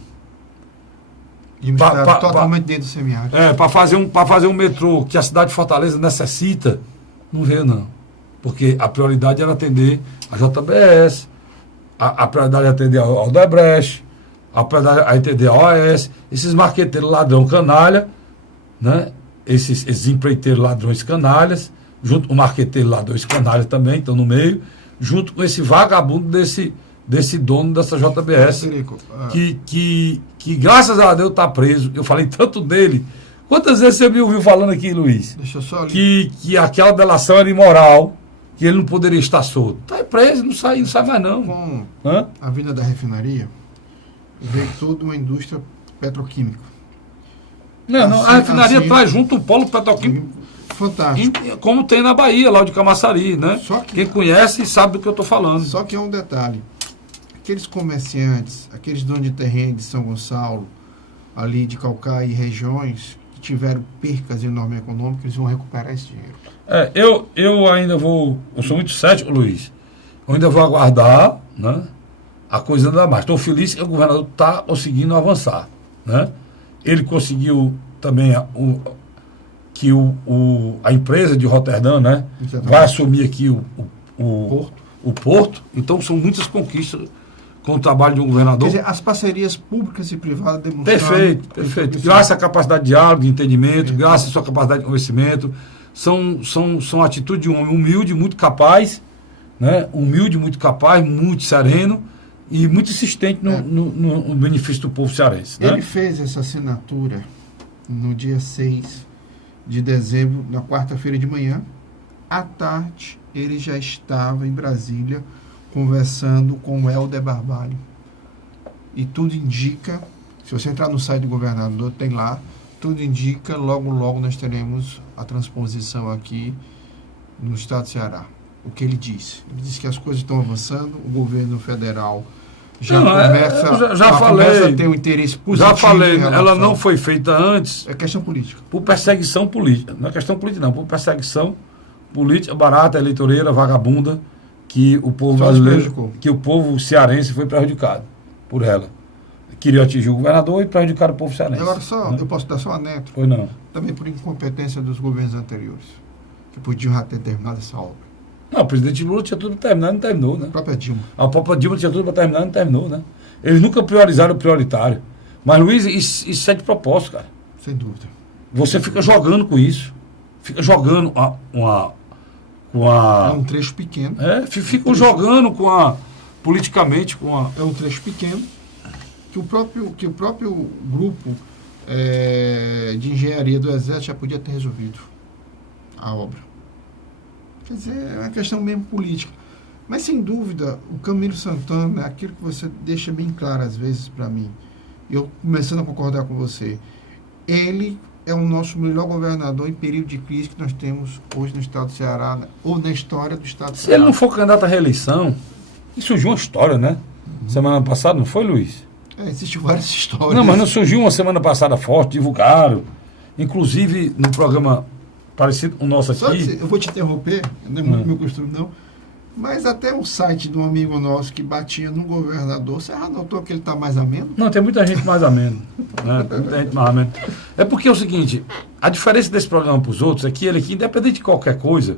E totalmente dentro do semiárido. Para fazer um metrô que a cidade de Fortaleza necessita, não veio não. Porque a prioridade era atender a JBS, a prioridade era atender a Odebrecht, a prioridade era atender a OAS, esses marqueteiros ladrão canalha, né? Esses empreiteiros ladrões canalhas, junto o marqueteiro ladrões canalha também, estão no meio, junto com esse vagabundo desse dono dessa JBS, que graças a Deus está preso. Eu falei tanto dele. Quantas vezes você me ouviu falando aqui, Luiz? Deixa eu só que aquela delação era imoral, que ele não poderia estar solto. Está preso, não sai mais não. Com a vinda da refinaria, veio toda uma indústria petroquímica. Não, a refinaria traz junto um polo petroquímico fantástico. Como tem na Bahia, lá de Camaçari, né? Quem conhece sabe do que eu estou falando. Só que é um detalhe. Aqueles comerciantes, aqueles donos de terreno de São Gonçalo, ali de Caucaia e regiões, que tiveram percas enormes econômicas, eles vão recuperar esse dinheiro. Eu ainda vou... Eu sou muito cético, Luiz. Eu ainda vou aguardar, né? A coisa anda mais. Estou feliz que o governador está conseguindo avançar, né? Ele conseguiu também a empresa de Roterdã, né? Vai assumir aqui o porto. Então são muitas conquistas com o trabalho de um governador. Quer dizer, as parcerias públicas e privadas demonstraram... Perfeito. Graças à capacidade de diálogo, de entendimento, graças à sua capacidade de conhecimento. São atitudes de um homem humilde, muito capaz, né? Muito sereno e muito insistente no benefício do povo cearense. Né? Ele fez essa assinatura no dia 6 de dezembro, na quarta-feira de manhã. À tarde, ele já estava em Brasília conversando com o Helder Barbalho. E tudo indica, se você entrar no site do governador, tem lá, tudo indica, logo nós teremos a transposição aqui no estado do Ceará. O que ele disse? Ele disse que as coisas estão avançando, o governo federal começa a ter um interesse positivo. Já falei, ela não foi feita antes. É questão política. Por perseguição política. Não é questão política, não. Por perseguição política barata, eleitoreira, vagabunda, que o povo brasileiro, que o povo cearense foi prejudicado por ela. Queria atingir o governador e prejudicar o povo cearense. Agora eu posso dar só uma neta. Pois não. Também por incompetência dos governos anteriores, que podiam já ter terminado essa obra. Não, o presidente Lula tinha tudo para terminar, não terminou, né? A própria Dilma. A própria Dilma tinha tudo para terminar, não terminou, né? Eles nunca priorizaram o prioritário. Mas, Luiz, isso é de propósito, cara. Sem dúvida. Você fica jogando com isso. fica jogando É um trecho pequeno. Ficam jogando politicamente com a... É um trecho pequeno que o próprio grupo de engenharia do Exército já podia ter resolvido a obra. Quer dizer, é uma questão mesmo política. Mas, sem dúvida, o Camilo Santana, aquilo que você deixa bem claro às vezes para mim, eu começando a concordar com você, ele é o nosso melhor governador em período de crise que nós temos hoje no estado do Ceará, ou na história do estado do Ceará. Se ele não for candidato à reeleição, isso surgiu uma história, né? Semana passada, não foi, Luiz? Existem várias histórias. Não, mas não surgiu uma semana passada forte, divulgaram. Inclusive, no programa parecido com o nosso aqui... Eu vou te interromper, não é muito meu costume, não. Mas até um site de um amigo nosso que batia no governador, você já notou que ele está mais ameno? Não, tem muita gente mais ameno. Né? Tem muita gente mais ameno. É porque é o seguinte, a diferença desse programa para os outros é que ele aqui, independente de qualquer coisa,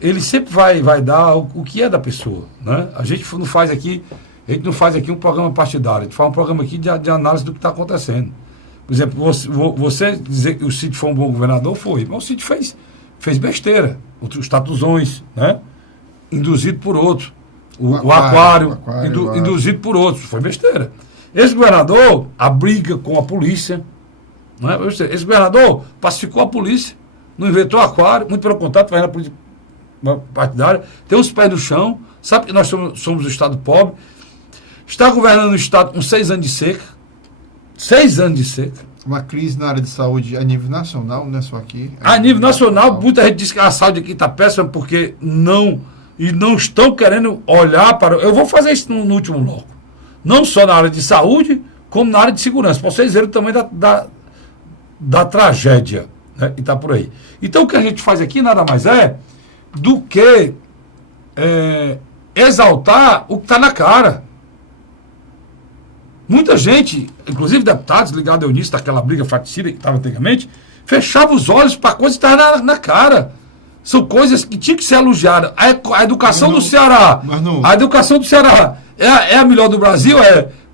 ele sempre vai dar o que é da pessoa. Né? A gente não faz aqui um programa partidário, a gente faz um programa aqui de análise do que está acontecendo. Por exemplo, você dizer que o Cid foi um bom governador, foi. Mas o Cid fez besteira. Os tatuzões, né? Induzido por outro. O aquário induzido por outros. Foi besteira. Esse governador, a briga com a polícia, né? Esse governador pacificou a polícia, não inventou aquário, muito pelo contrário, fazendo a política partidária, tem os pés no chão, sabe que nós somos um estado pobre, está governando o estado com 6 anos de seca. 6 anos de seca. Uma crise na área de saúde a nível nacional, não é só aqui. A nível nacional, muita gente diz que a saúde aqui está péssima porque não estão querendo olhar para... Eu vou fazer isso no último bloco. Não só na área de saúde, como na área de segurança. Para vocês verem também da tragédia, né, que está por aí. Então, o que a gente faz aqui nada mais é do que exaltar o que está na cara. Muita gente, inclusive deputados ligados ao início daquela briga faticida que estava antigamente, fechava os olhos para coisas que estavam na cara. São coisas que tinham que ser elogiadas. A educação do Ceará. A educação do Ceará é a melhor do Brasil?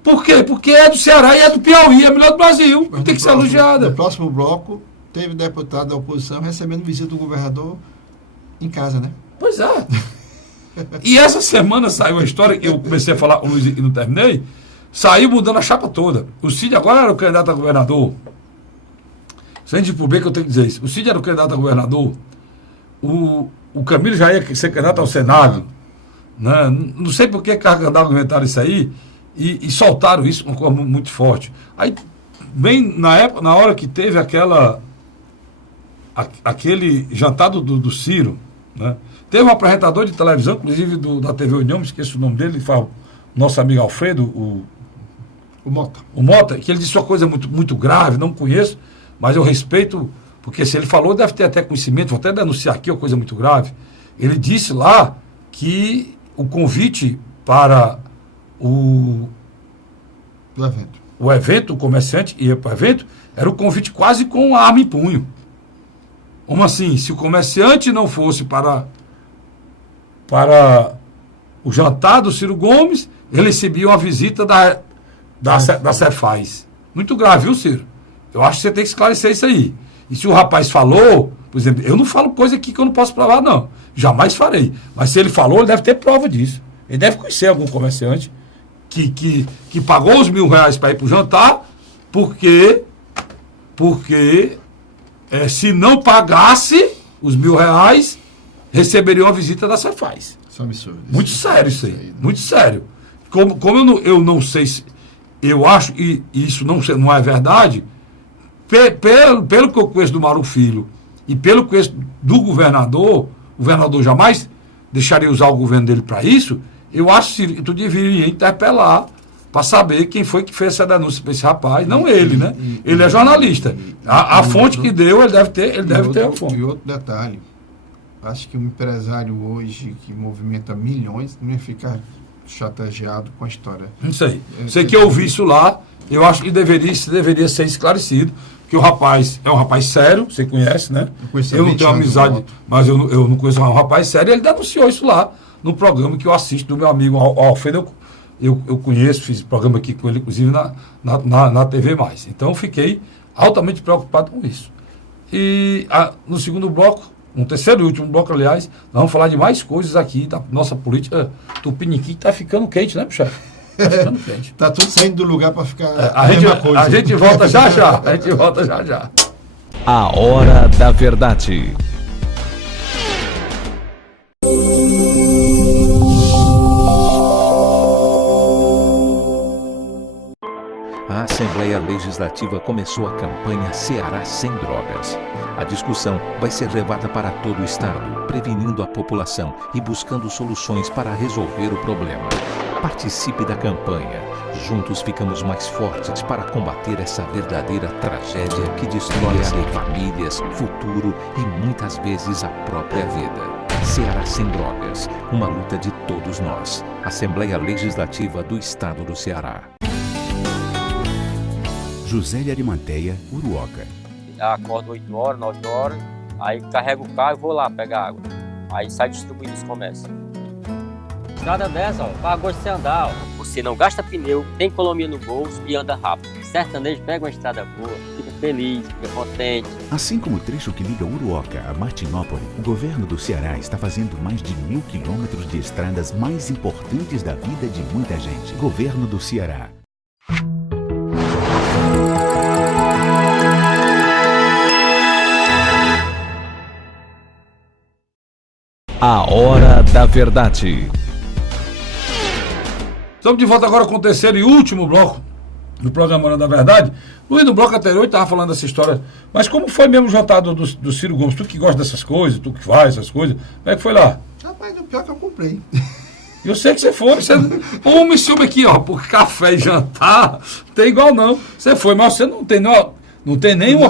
Por quê? Porque é do Ceará e é do Piauí, é a melhor do Brasil. Tem que ser elogiada. No próximo bloco, teve deputado da oposição recebendo visita do governador em casa, né? Pois é. E essa semana saiu a história, que eu comecei a falar com o Luiz e não terminei, saiu mudando a chapa toda. O Cid agora era o candidato a governador. Sem de por bem que eu tenho que dizer isso. O Cid era o candidato a governador. O Camilo já ia ser candidato ao Senado. Né? Não sei por que carregaram, inventaram isso aí e soltaram isso com uma coisa muito forte. Aí, bem na hora que teve aquele jantar do Ciro, né? Teve um apresentador de televisão, inclusive da TV União, me esqueço o nome dele, fala, nosso amigo Alfredo, o Mota, que ele disse uma coisa muito, muito grave, não conheço, mas eu respeito. Porque se ele falou, deve ter até conhecimento, vou até denunciar aqui, uma coisa muito grave. Ele disse lá que o convite para o evento, o comerciante ia para o evento, era o convite quase com a arma em punho. Como assim? Se o comerciante não fosse para o jantar do Ciro Gomes, ele recebia uma visita da Cefaz. Muito grave, viu, Ciro? Eu acho que você tem que esclarecer isso aí. E se o rapaz falou, por exemplo, eu não falo coisa aqui que eu não posso provar, não. Jamais farei. Mas se ele falou, ele deve ter prova disso. Ele deve conhecer algum comerciante que pagou os R$1.000 para ir para o jantar, porque se não pagasse os R$1.000, receberia uma visita da Cefaz. Isso é um absurdo. Muito sério isso aí. Muito sério. Como eu não sei se... Eu acho, e isso não é verdade... Pelo que eu conheço do Mauro Filho e pelo que eu conheço do governador, o governador jamais deixaria usar o governo dele para isso. Eu acho que tu deveria interpelar para saber quem foi que fez essa denúncia para esse rapaz. Não ele, né? Ele é jornalista. A fonte que deu, ele deve ter a fonte. E outro detalhe, acho que um empresário hoje que movimenta milhões não ia ficar chateado com a história. Não sei. Sei que eu vi isso lá, eu acho que deveria ser esclarecido. Que o rapaz é um rapaz sério, você conhece, né? Eu não tenho amizade, mas eu não conheço um rapaz sério, ele denunciou isso lá no programa que eu assisto do meu amigo Alfredo. Eu conheço, fiz programa aqui com ele, inclusive na TV+. Então eu fiquei altamente preocupado com isso. E no segundo bloco, no terceiro e último bloco, aliás, nós vamos falar de mais coisas aqui da nossa política tupiniquim, que está ficando quente, né, chefe? Está ficando quente. Tá tudo saindo do lugar para ficar A gente volta já já. A gente volta já já. A Hora da Verdade. A Assembleia Legislativa começou a campanha Ceará Sem Drogas. A discussão vai ser levada para todo o estado, prevenindo a população e buscando soluções para resolver o problema. Participe da campanha. Juntos ficamos mais fortes para combater essa verdadeira tragédia que destrói famílias, futuro e muitas vezes a própria vida. Ceará Sem Drogas, uma luta de todos nós. Assembleia Legislativa do Estado do Ceará. José de Arimanteia, Uruoca. Acordo 8 horas, 9 horas, aí carrego o carro e vou lá pegar água. Aí sai distribuindo os comércios. Estrada dessa, ó, para gosto de você andar, ó. Você não gasta pneu, tem economia no bolso e anda rápido. Sertanejo pega uma estrada boa, fica feliz, fica contente. Assim como o trecho que liga Uruoca a Martinópole, o governo do Ceará está fazendo mais de 1.000 quilômetros de estradas mais importantes da vida de muita gente. Governo do Ceará. A Hora da Verdade. Estamos de volta agora com o terceiro e último bloco do programa Hora da Verdade. Luiz, no bloco anterior estava falando dessa história, mas como foi mesmo o jantar do Ciro Gomes? Tu que gosta dessas coisas, tu que faz essas coisas, como é que foi lá? Rapaz, o pior que eu comprei. Eu sei que você foi, me ciúme aqui, ó, por café e jantar, não tem igual não. Você foi, mas você não tem nenhuma.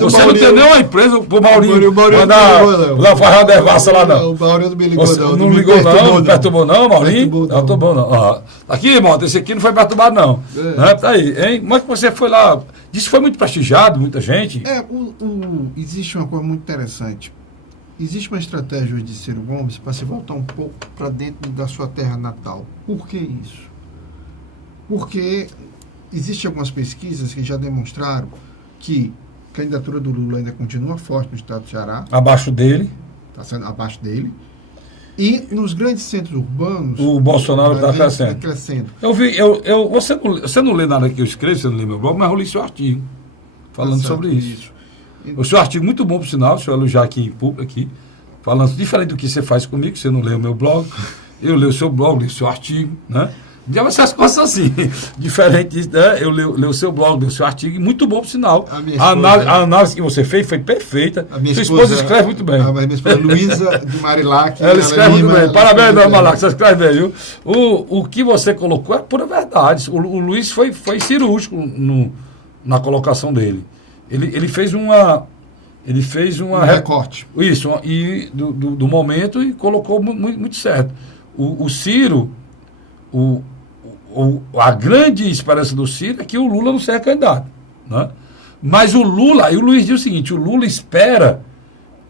Você não tem nenhuma empresa pro Maurinho mandar fazer uma devassa lá, não. O Maurinho não me ligou, você não. Não ligou, não perturbou, não, Maurinho? Não perturbou, não. Aqui, irmão, esse aqui não foi perturbado, não. Né? Tá aí, hein? Como é que você foi lá? Disse que foi muito prestigiado, muita gente. Existe uma coisa muito interessante. Existe uma estratégia hoje de Ciro Gomes para se voltar um pouco para dentro da sua terra natal. Por que isso? Porque existem algumas pesquisas que já demonstraram que a candidatura do Lula ainda continua forte no estado do Ceará. Abaixo dele. Está sendo abaixo dele. E nos grandes centros urbanos... O Bolsonaro está crescendo. Está crescendo. Eu vi, você não lê nada que eu escrevo, você não lê meu blog, mas eu li seu artigo falando sobre isso. O seu artigo muito bom, por sinal, deixa eu elogiar aqui em público, aqui, falando diferente do que você faz comigo, você não lê o meu blog, eu leio o seu blog, leio o seu artigo, né? Já vai ser as coisas assim, diferente, né? Eu leio o seu blog, leio o seu artigo, muito bom, por sinal. A análise que você fez foi perfeita. Sua esposa escreve muito bem. A minha esposa Luísa de Marilac. Ela escreve muito bem. Parabéns, dona Marilac, você escreve bem, viu? O que você colocou é pura verdade. O Luiz foi cirúrgico na colocação dele. Ele fez um recorte. Isso, do momento e colocou muito certo. O Ciro, a grande esperança do Ciro é que o Lula não seja candidato. Né? Mas o Lula, e o Luiz diz o seguinte, o Lula espera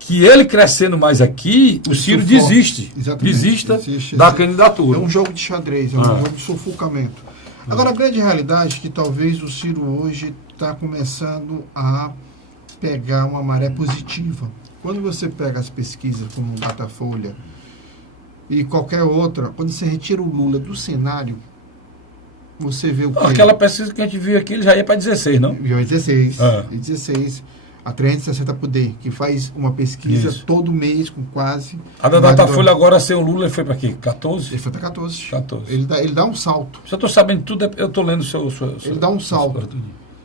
que ele crescendo mais aqui, o Ciro desista da candidatura. É um jogo de xadrez, é um jogo de sufocamento. Agora, a grande realidade é que talvez o Ciro hoje está começando a pegar uma maré positiva. Quando você pega as pesquisas como o Datafolha e qualquer outra, quando você retira o Lula do cenário, você vê o que... Aquela pesquisa que a gente viu aqui, ele já ia para 16, não? Viu 16. 16. A 360 Poder, que faz uma pesquisa todo mês com quase... A da Datafolha agora, sem o Lula, ele foi para quê? 14? Ele foi para 14. 14. Ele dá um salto. Se eu estou sabendo tudo, eu estou lendo o seu... Ele dá um salto.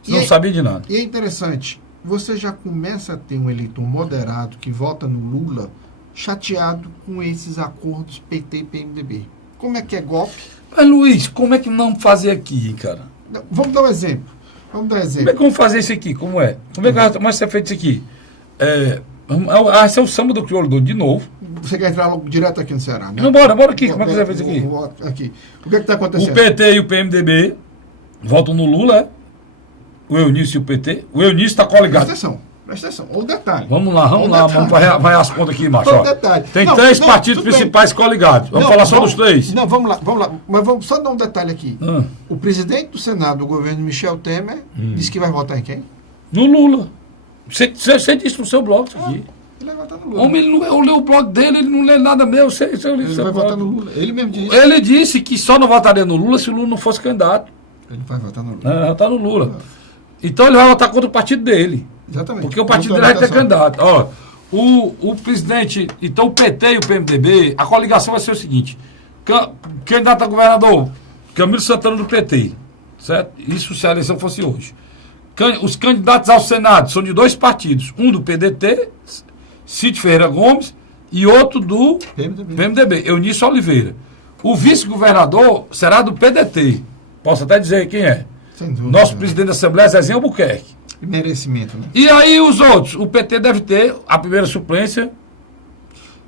Você não sabia de nada. E é interessante, você já começa a ter um eleitor moderado que vota no Lula chateado com esses acordos PT e PMDB. Como é que é golpe? Mas, Luiz, como é que não fazer aqui, cara? Vamos dar um exemplo. Como é que vamos fazer isso aqui? Como é? Como é que vai ser feito isso aqui? Esse é o samba do crioulo de novo. Você quer entrar logo direto aqui no Ceará, né? Não, bora aqui. Como é que você vai fazer isso aqui? O que é que está acontecendo? O PT e o PMDB votam no Lula, o Eunício e o PT. O Eunício está coligado. Presta atenção. O detalhe. Vamos lá. Vamos vai as contas aqui, macho. Tem três partidos principais coligados. Vamos falar só dos três. Não, vamos lá. Mas vamos só dar um detalhe aqui. O presidente do Senado do governo Michel Temer disse que vai votar em quem? No Lula. Você disse no seu blog isso aqui. Ele vai votar no Lula. Homem, eu leio o blog dele, ele não lê nada meu. Ele vai votar no Lula. Ele mesmo disse. Ele disse que só não votaria no Lula se o Lula não fosse candidato. Ele vai votar no Lula. Ele vai votar no Lula. Então ele vai votar contra o partido dele. Exatamente. Porque o partido dele vai ter candidato. Ó, o presidente, então o PT e o PMDB, a coligação vai ser o seguinte: candidato a governador, Camilo Santana do PT, certo? Isso se a eleição fosse hoje. Os candidatos ao Senado são de 2 partidos, um do PDT, Cid Ferreira Gomes, e outro do PMDB, Eunício Oliveira. O vice-governador será do PDT. Posso até dizer quem é. Sem dúvida. Nosso presidente da Assembleia, Zezinho Albuquerque. E merecimento, né? E aí os outros? O PT deve ter a primeira suplência.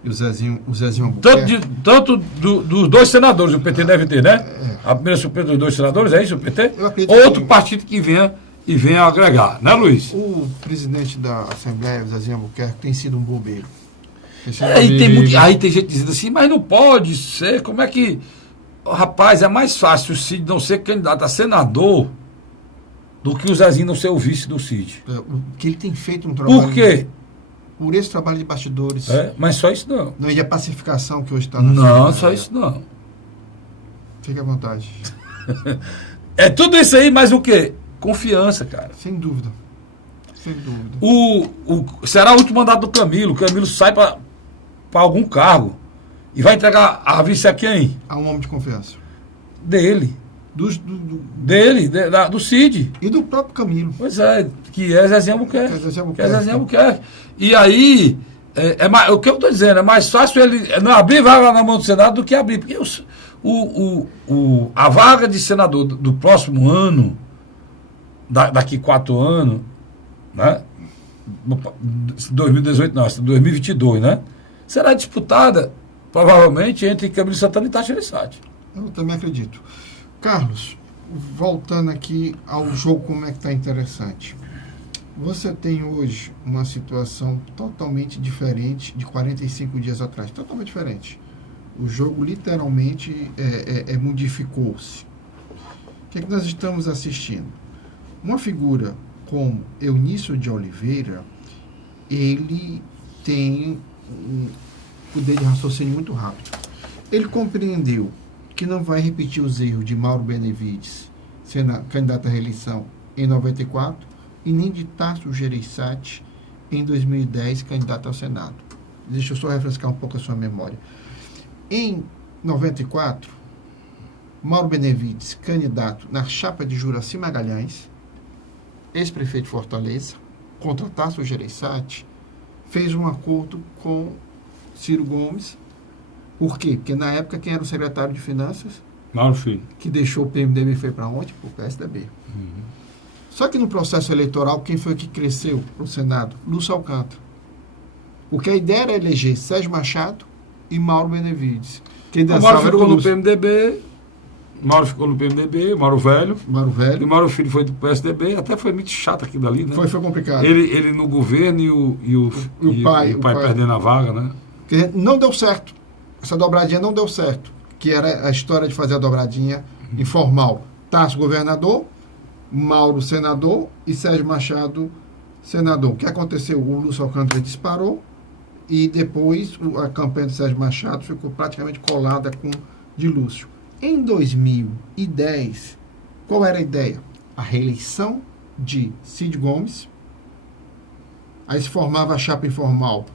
E o Zezinho Albuquerque. Tanto dos 2 senadores, o PT deve ter, né? A primeira suplência dos 2 senadores, é isso, o PT? Eu acredito Ou outro partido que venha agregar, né, Luiz? O presidente da Assembleia, o Zezinho Albuquerque, tem sido um bobeiro. Aí tem gente dizendo assim, mas não pode ser, como é que... Rapaz, é mais fácil o Cid não ser candidato a senador do que o Zezinho não ser o vice do Cid. Que ele tem feito um trabalho... Por quê? Por esse trabalho de bastidores. Mas só isso não. Não, e a pacificação que hoje está na Não, só isso não. Fique à vontade. É tudo isso aí, mas o quê? Confiança, cara. Sem dúvida. Sem dúvida. Será o último mandato do Camilo. O Camilo sai para algum cargo e vai entregar a vice a quem? A um homem de confiança. Dele. Do Cid. E do próprio Camilo. Pois é, que é Zezinho Albuquerque. E aí, o que eu estou dizendo, é mais fácil ele não abrir vaga na mão do Senado do que abrir. Porque a vaga de senador do próximo ano, daqui 4 anos, né? 2018 não, 2022, né? Será disputada provavelmente entre Camilo Santana e Tasso Gereissati. Eu também acredito. Carlos, voltando aqui ao jogo, como é que está interessante. Você tem hoje uma situação totalmente diferente de 45 dias atrás. Totalmente diferente. O jogo literalmente modificou-se. O que é que nós estamos assistindo? Uma figura como Eunício de Oliveira, ele tem um poder de raciocínio muito rápido. Ele compreendeu que não vai repetir os erros de Mauro Benevides, sendo candidato à reeleição em 94, e nem de Tasso Gereissati em 2010, candidato ao Senado. Deixa eu só refrescar um pouco a sua memória. Em 94, Mauro Benevides, candidato na chapa de Juracy Magalhães, ex-prefeito de Fortaleza, contra Tasso Gereissati, fez um acordo com Ciro Gomes. Por quê? Porque na época quem era o secretário de Finanças? Mauro Filho. Que deixou o PMDB e foi para onde? Para o PSDB. Só que no processo eleitoral, quem foi que cresceu para o Senado? Lúcio Alcântara. Porque a ideia era eleger Sérgio Machado e Mauro Benevides. Quem Mauro ficou no PMDB, Mauro Velho. E Mauro Filho foi do PSDB, até foi muito chato aquilo dali, né? Foi complicado. Ele no governo e o pai perdendo a vaga, né? Porque não deu certo. Essa dobradinha não deu certo. Que era a história de fazer a dobradinha informal. Tasso governador, Mauro senador e Sérgio Machado senador. O que aconteceu? O Lúcio Alcântara disparou e depois a campanha do Sérgio Machado ficou praticamente colada com de Lúcio. Em 2010, qual era a ideia? A reeleição de Cid Gomes. Aí se formava a chapa informal,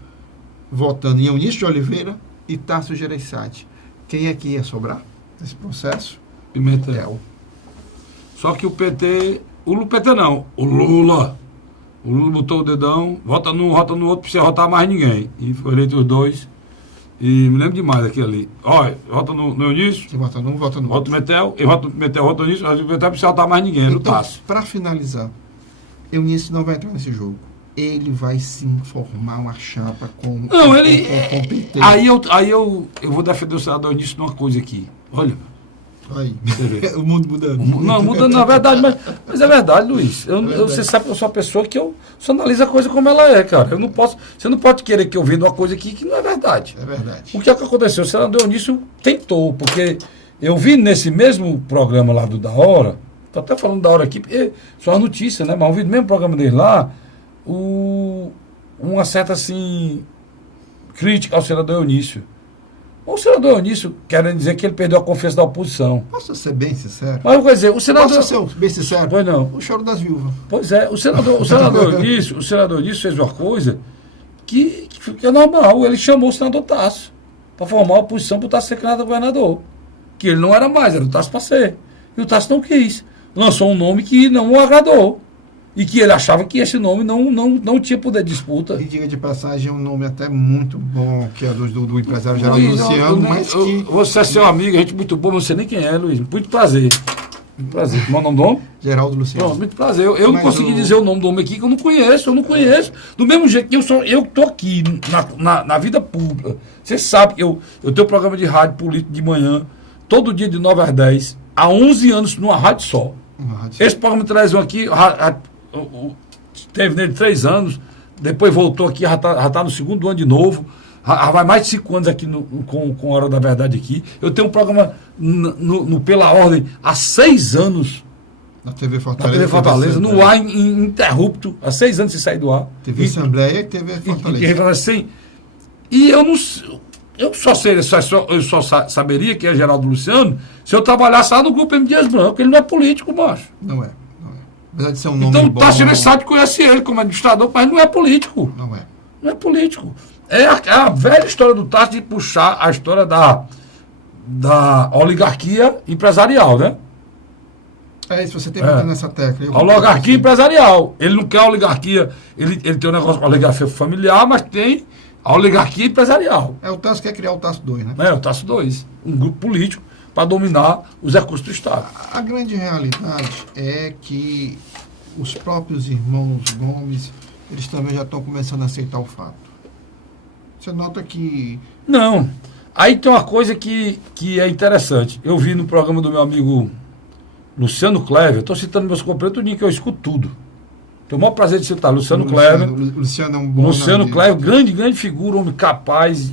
votando em Eunício de Oliveira e Tasso Gereissati. Quem é que ia sobrar nesse processo? Pimentel. Só que o PT não, o Lula botou o dedão, vota num, vota no outro, precisa votar mais ninguém. E foi eleito os 2. E me lembro demais daquilo ali. Olha, vota no Eunício. Você vota num, vota no outro. Vota no Metel, eu voto no Metel, voto no Eunício, mas o Metel precisa votar mais ninguém, no Tasso. Para finalizar, Eunício não vai entrar nesse jogo. Ele vai sim formar uma chapa com PT. Aí eu vou defender o senador Eunício numa coisa aqui. Olha. Aí. O mundo mudando. Não, mudando na verdade, mas é verdade, Luiz. Você sabe que eu sou uma pessoa que eu só analiso a coisa como ela é, cara. Eu não posso, você não pode querer que eu venda uma coisa aqui que não é verdade. É verdade. O que é que aconteceu? O senador Eunício tentou, porque eu vi nesse mesmo programa lá do Da Hora, estou até falando da Hora aqui, porque são as notícias, né? Mas eu vi no mesmo programa dele lá, uma certa, assim, crítica ao senador Eunício. O senador Eunício querendo dizer que ele perdeu a confiança da oposição. Posso ser bem sincero? Mas, quer dizer, o senador... Posso ser bem sincero? Pois não. O choro das viúvas. Pois é, o senador Eunício fez uma coisa que é normal. Ele chamou o senador Tasso para formar a oposição para o Tasso ser candidato a governador. Que ele não era mais, era o Tasso para ser. E o Tasso não quis. Lançou um nome que não o agradou. E que ele achava que esse nome não tinha poder de disputa. E diga de passagem, é um nome até muito bom, que é do empresário Geraldo Luciano, mas que... Você é seu amigo, gente muito boa, mas você nem quem é, Luiz. Muito prazer. Muito prazer. Como é o nome do homem? Geraldo Luciano. Não, muito prazer. Eu não consegui dizer o nome do homem aqui, que eu não conheço. Do mesmo jeito que eu estou aqui na vida pública. Você sabe que eu tenho um programa de rádio político de manhã, todo dia de 9 às 10, há 11 anos numa rádio só. Esse programa de televisão aqui, teve nele 3 anos, depois voltou aqui, já está no 2º ano de novo, já vai mais de 5 anos aqui com a Hora da Verdade aqui. Eu tenho um programa pela ordem há 6 anos. Na TV Fortaleza. No ar ininterrupto, há 6 anos sem sair do ar. TV Assembleia e TV Fortaleza. E eu só saberia que é Geraldo Luciano se eu trabalhasse lá no Grupo M. Dias Branco. Ele não é político, macho. Não é. Apesar de ser um nome então, bom... Então, Tasso Sabe conhece ele como administrador, mas não é político. Não é. Não é político. É a velha história do Tasso de puxar a história da oligarquia empresarial, né? É isso, você tem que nessa tecla. A oligarquia empresarial. Ele não quer a oligarquia, ele tem um negócio com a oligarquia familiar, mas tem a oligarquia empresarial. O Tasso quer criar o Tasso 2, né? O Tasso 2. Um grupo político para dominar os recursos do Estado. A grande realidade é que os próprios irmãos Gomes, eles também já estão começando a aceitar o fato. Você nota que... Não. Aí tem uma coisa que é interessante. Eu vi no programa do meu amigo Luciano Clever, estou citando meus companheiros, tudinho que eu escuto tudo. Tenho o maior prazer de citar Luciano Clever. Luciano é um bom Luciano Clever, grande figura, homem capaz.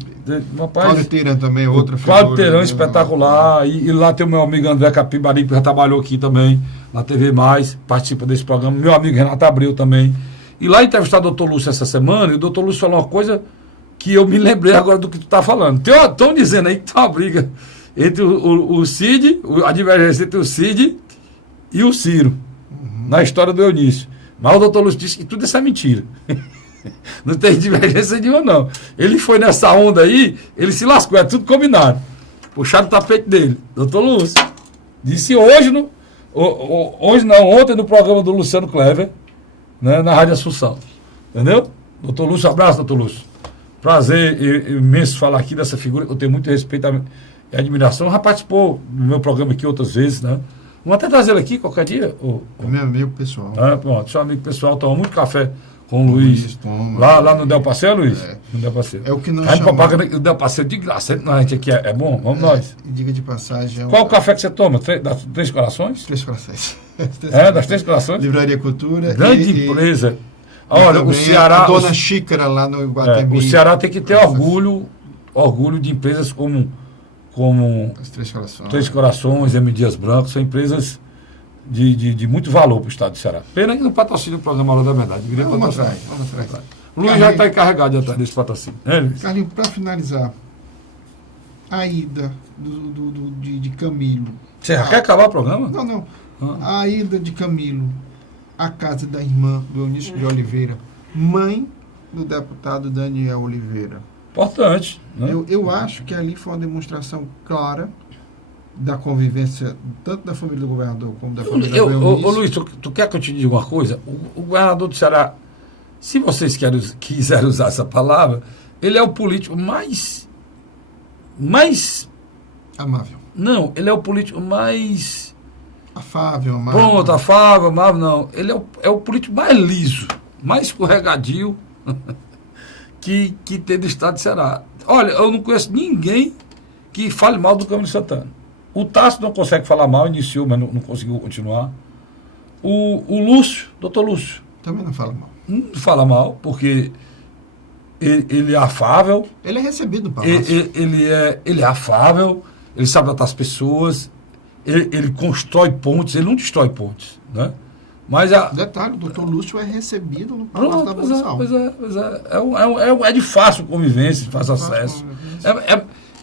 Cláudio Teran também, outra figura. Cláudio Teran, espetacular. E lá tem o meu amigo André Capibari, que já trabalhou aqui também, na TV Mais, participa desse programa. Meu amigo Renato Abreu também. E lá entrevistaram o Dr. Lúcio essa semana, e o Dr. Lúcio falou uma coisa que eu me lembrei agora do que tu está falando. Estão dizendo aí que tem uma briga entre o Cid, a divergência entre o Cid e o Ciro, na história do Eunício. Mas o doutor Lúcio disse que tudo isso é mentira. Não tem divergência nenhuma, não. Ele foi nessa onda aí, ele se lascou, é tudo combinado. Puxaram o tapete dele. Doutor Lúcio disse ontem no programa do Luciano Clever, né, na Rádio Assunção. Entendeu? Doutor Lúcio, abraço, doutor Lúcio. Prazer imenso falar aqui dessa figura, eu tenho muito respeito e admiração. Já participou do meu programa aqui outras vezes, né? Vamos até trazer ele aqui qualquer dia. É meu amigo pessoal. Pronto, seu amigo pessoal, toma muito café com o Luiz. Lá no Del Passeio, Luiz? No Del Passeio. É o que nós chamamos. O Del Passeio de graça. A gente aqui é bom, vamos nós. E diga de passagem... Qual o café que você toma? Das Três Corações? Três Corações. Das Três Corações? Livraria Cultura. Grande empresa. Olha, o Ceará... A Dona Xícara lá no Iguatemi. O Ceará tem que ter orgulho de empresas como as Três Corações, M. Dias Branco, são empresas de muito valor para o Estado do Ceará. Pena que não patrocina o programa Hora da Verdade. Vamos atrás. O Luiz já está encarregado de atrás desse patrocínio. Carlinhos, para finalizar, a ida de Camilo. Você já quer acabar o programa? Não. A ida de Camilo à casa da irmã do Eunício de Oliveira, mãe do deputado Daniel Oliveira. Importante. Né? Eu acho que ali foi uma demonstração clara da convivência tanto da família do governador como da família do Eunício. Ô Luiz, tu quer que eu te diga uma coisa? O governador do Ceará, se vocês quiserem usar essa palavra, ele é o político mais amável. Não, ele é o político mais afável, amável. Pronto, afável, amável, não. Ele é o político mais liso, mais escorregadio que tem do estado de Ceará. Olha, eu não conheço ninguém que fale mal do Camilo Santana. O Tasso não consegue falar mal, iniciou, mas não conseguiu continuar. O Lúcio, doutor Lúcio, também não fala mal. Não fala mal, porque ele é afável. Ele é recebido no palácio. Ele é afável, ele sabe tratar as pessoas, ele constrói pontes, ele não destrói pontes, né? Mas Detalhe, o doutor Lúcio é recebido no Palácio da Pois Abolição. é. É de fácil convivência, de fácil acesso.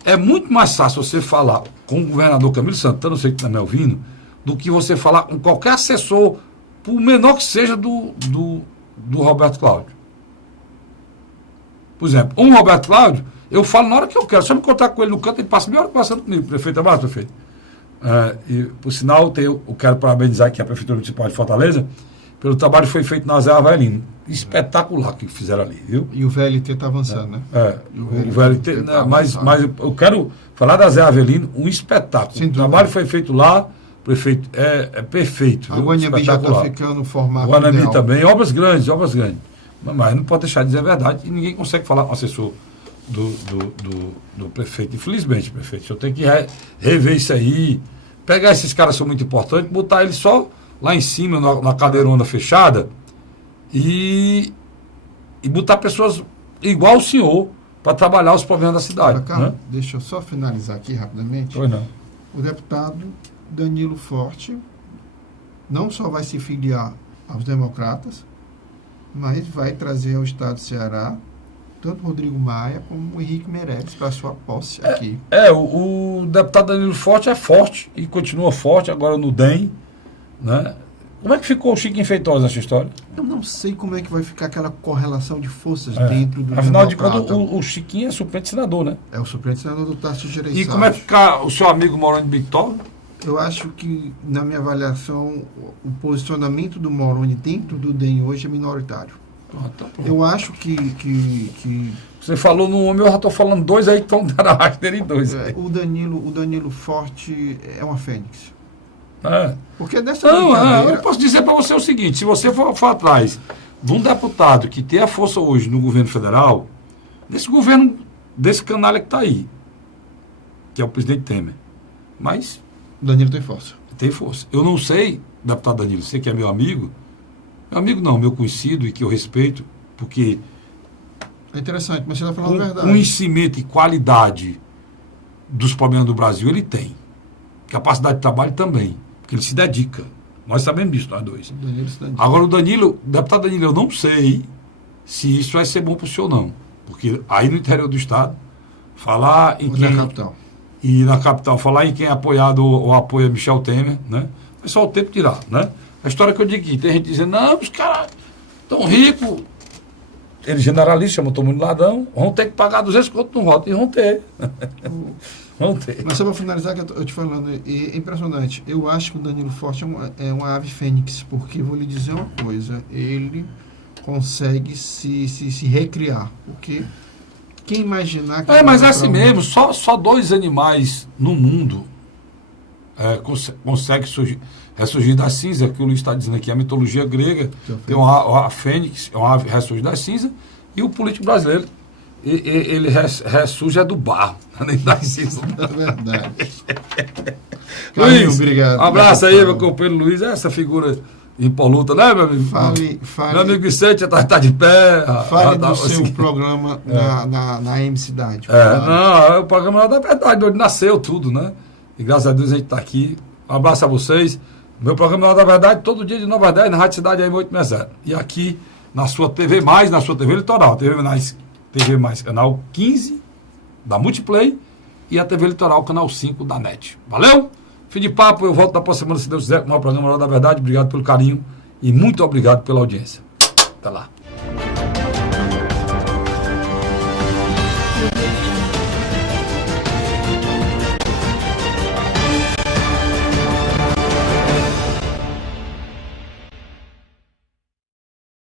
É muito mais fácil você falar com o governador Camilo Santana, não sei que está me ouvindo, do que você falar com qualquer assessor, por menor que seja do Roberto Cláudio. Por exemplo, Roberto Cláudio, eu falo na hora que eu quero. Se eu me encontrar com ele no canto, ele passa meia hora passando comigo. Prefeito, abraço, prefeito. E, por sinal, eu quero parabenizar aqui a Prefeitura Municipal de Fortaleza pelo trabalho que foi feito na Zé Avelino. Espetacular que fizeram ali, viu? E o VLT está avançando, né? O VLT, mas eu quero falar da Zé Avelino, um espetáculo. O trabalho foi feito lá, prefeito, é perfeito. A Guanambi já está ficando formado. O Guanambi também, obras grandes. Mas não pode deixar de dizer a verdade e ninguém consegue falar com o assessor do prefeito. Infelizmente, prefeito, eu tenho que rever isso aí, pegar esses caras que são muito importantes, botar eles só lá em cima, na cadeirona fechada, e botar pessoas igual o senhor para trabalhar os problemas da cidade. Calma, né? Deixa eu só finalizar aqui rapidamente. Pois não. O deputado Danilo Forte não só vai se filiar aos democratas, mas vai trazer ao estado do Ceará tanto Rodrigo Maia como o Henrique Meirelles para sua posse aqui. O deputado Danilo Forte é forte e continua forte agora no DEM, né? Como é que ficou o Chiquinho Feitosa nessa história? Eu não sei como é que vai ficar aquela correlação de forças dentro do Afinal de democrata. contas, o Chiquinho é suplente senador, né? É o suplente senador do Tarcísio Gereissati. E como é que fica o seu amigo Moroni Victor? Eu acho que, na minha avaliação, o posicionamento do Moroni dentro do DEM hoje é minoritário. Eu acho que Você falou no homem, eu já estou falando dois aí que estão dando a rasteira em dois. o Danilo Forte é uma fênix. Porque dessa Não, brincadeira... eu posso dizer para você o seguinte, se você for atrás de um deputado que tem a força hoje no governo federal, desse governo, desse canalha que está aí, que é o presidente Temer, mas... O Danilo tem força. Tem força. Eu não sei, deputado Danilo, você que é meu amigo não, meu conhecido e que eu respeito, porque... É interessante, mas você está falando a verdade. Conhecimento e qualidade dos problemas do Brasil ele tem. Capacidade de trabalho também, porque ele se dedica. Nós sabemos disso, nós dois. Agora o deputado Danilo, eu não sei se isso vai ser bom para o senhor não. Porque aí no interior do estado, falar em quem... Na capital. E na capital, falar em quem é apoiado ou apoia Michel Temer, né? É só o tempo tirar, né? A história que eu digo aqui, tem gente dizendo, não, os caras tão ricos, eles generalistas, chamam todo mundo de ladrão, vão ter que pagar 200 contos no voto, e vão ter. Vão ter. Mas só para finalizar, que eu te falando, é impressionante. Eu acho que o Danilo Forte é uma ave fênix, porque vou lhe dizer uma coisa, ele consegue se recriar, porque quem imaginar... Que mas é assim mesmo, só dois animais no mundo conseguem ressurgir da cinza, que o Luiz está dizendo aqui, a mitologia grega, tem a fênix, é uma ave ressurge da cinza, e o político brasileiro, ele ressurge do barro, nem da cinza. É verdade. Luiz, obrigado. Um abraço aí, meu companheiro Luiz, essa figura impoluta, né, meu amigo? Fale, meu amigo Vicente tá de pé. Fale do seu programa na M Cidade. Não, o programa da verdade, onde nasceu tudo, né? E graças a Deus a gente está aqui. Um abraço a vocês. Meu programa da verdade, todo dia de 9 às 10, na Rádio Cidade AM860. E aqui na sua TV Mais, na sua TV Litoral. TV Mais, canal 15 da Multiplay e a TV Litoral, canal 5 da NET. Valeu? Fim de papo, eu volto na próxima semana, se Deus quiser, com o maior programa da verdade. Obrigado pelo carinho e muito obrigado pela audiência. Até lá.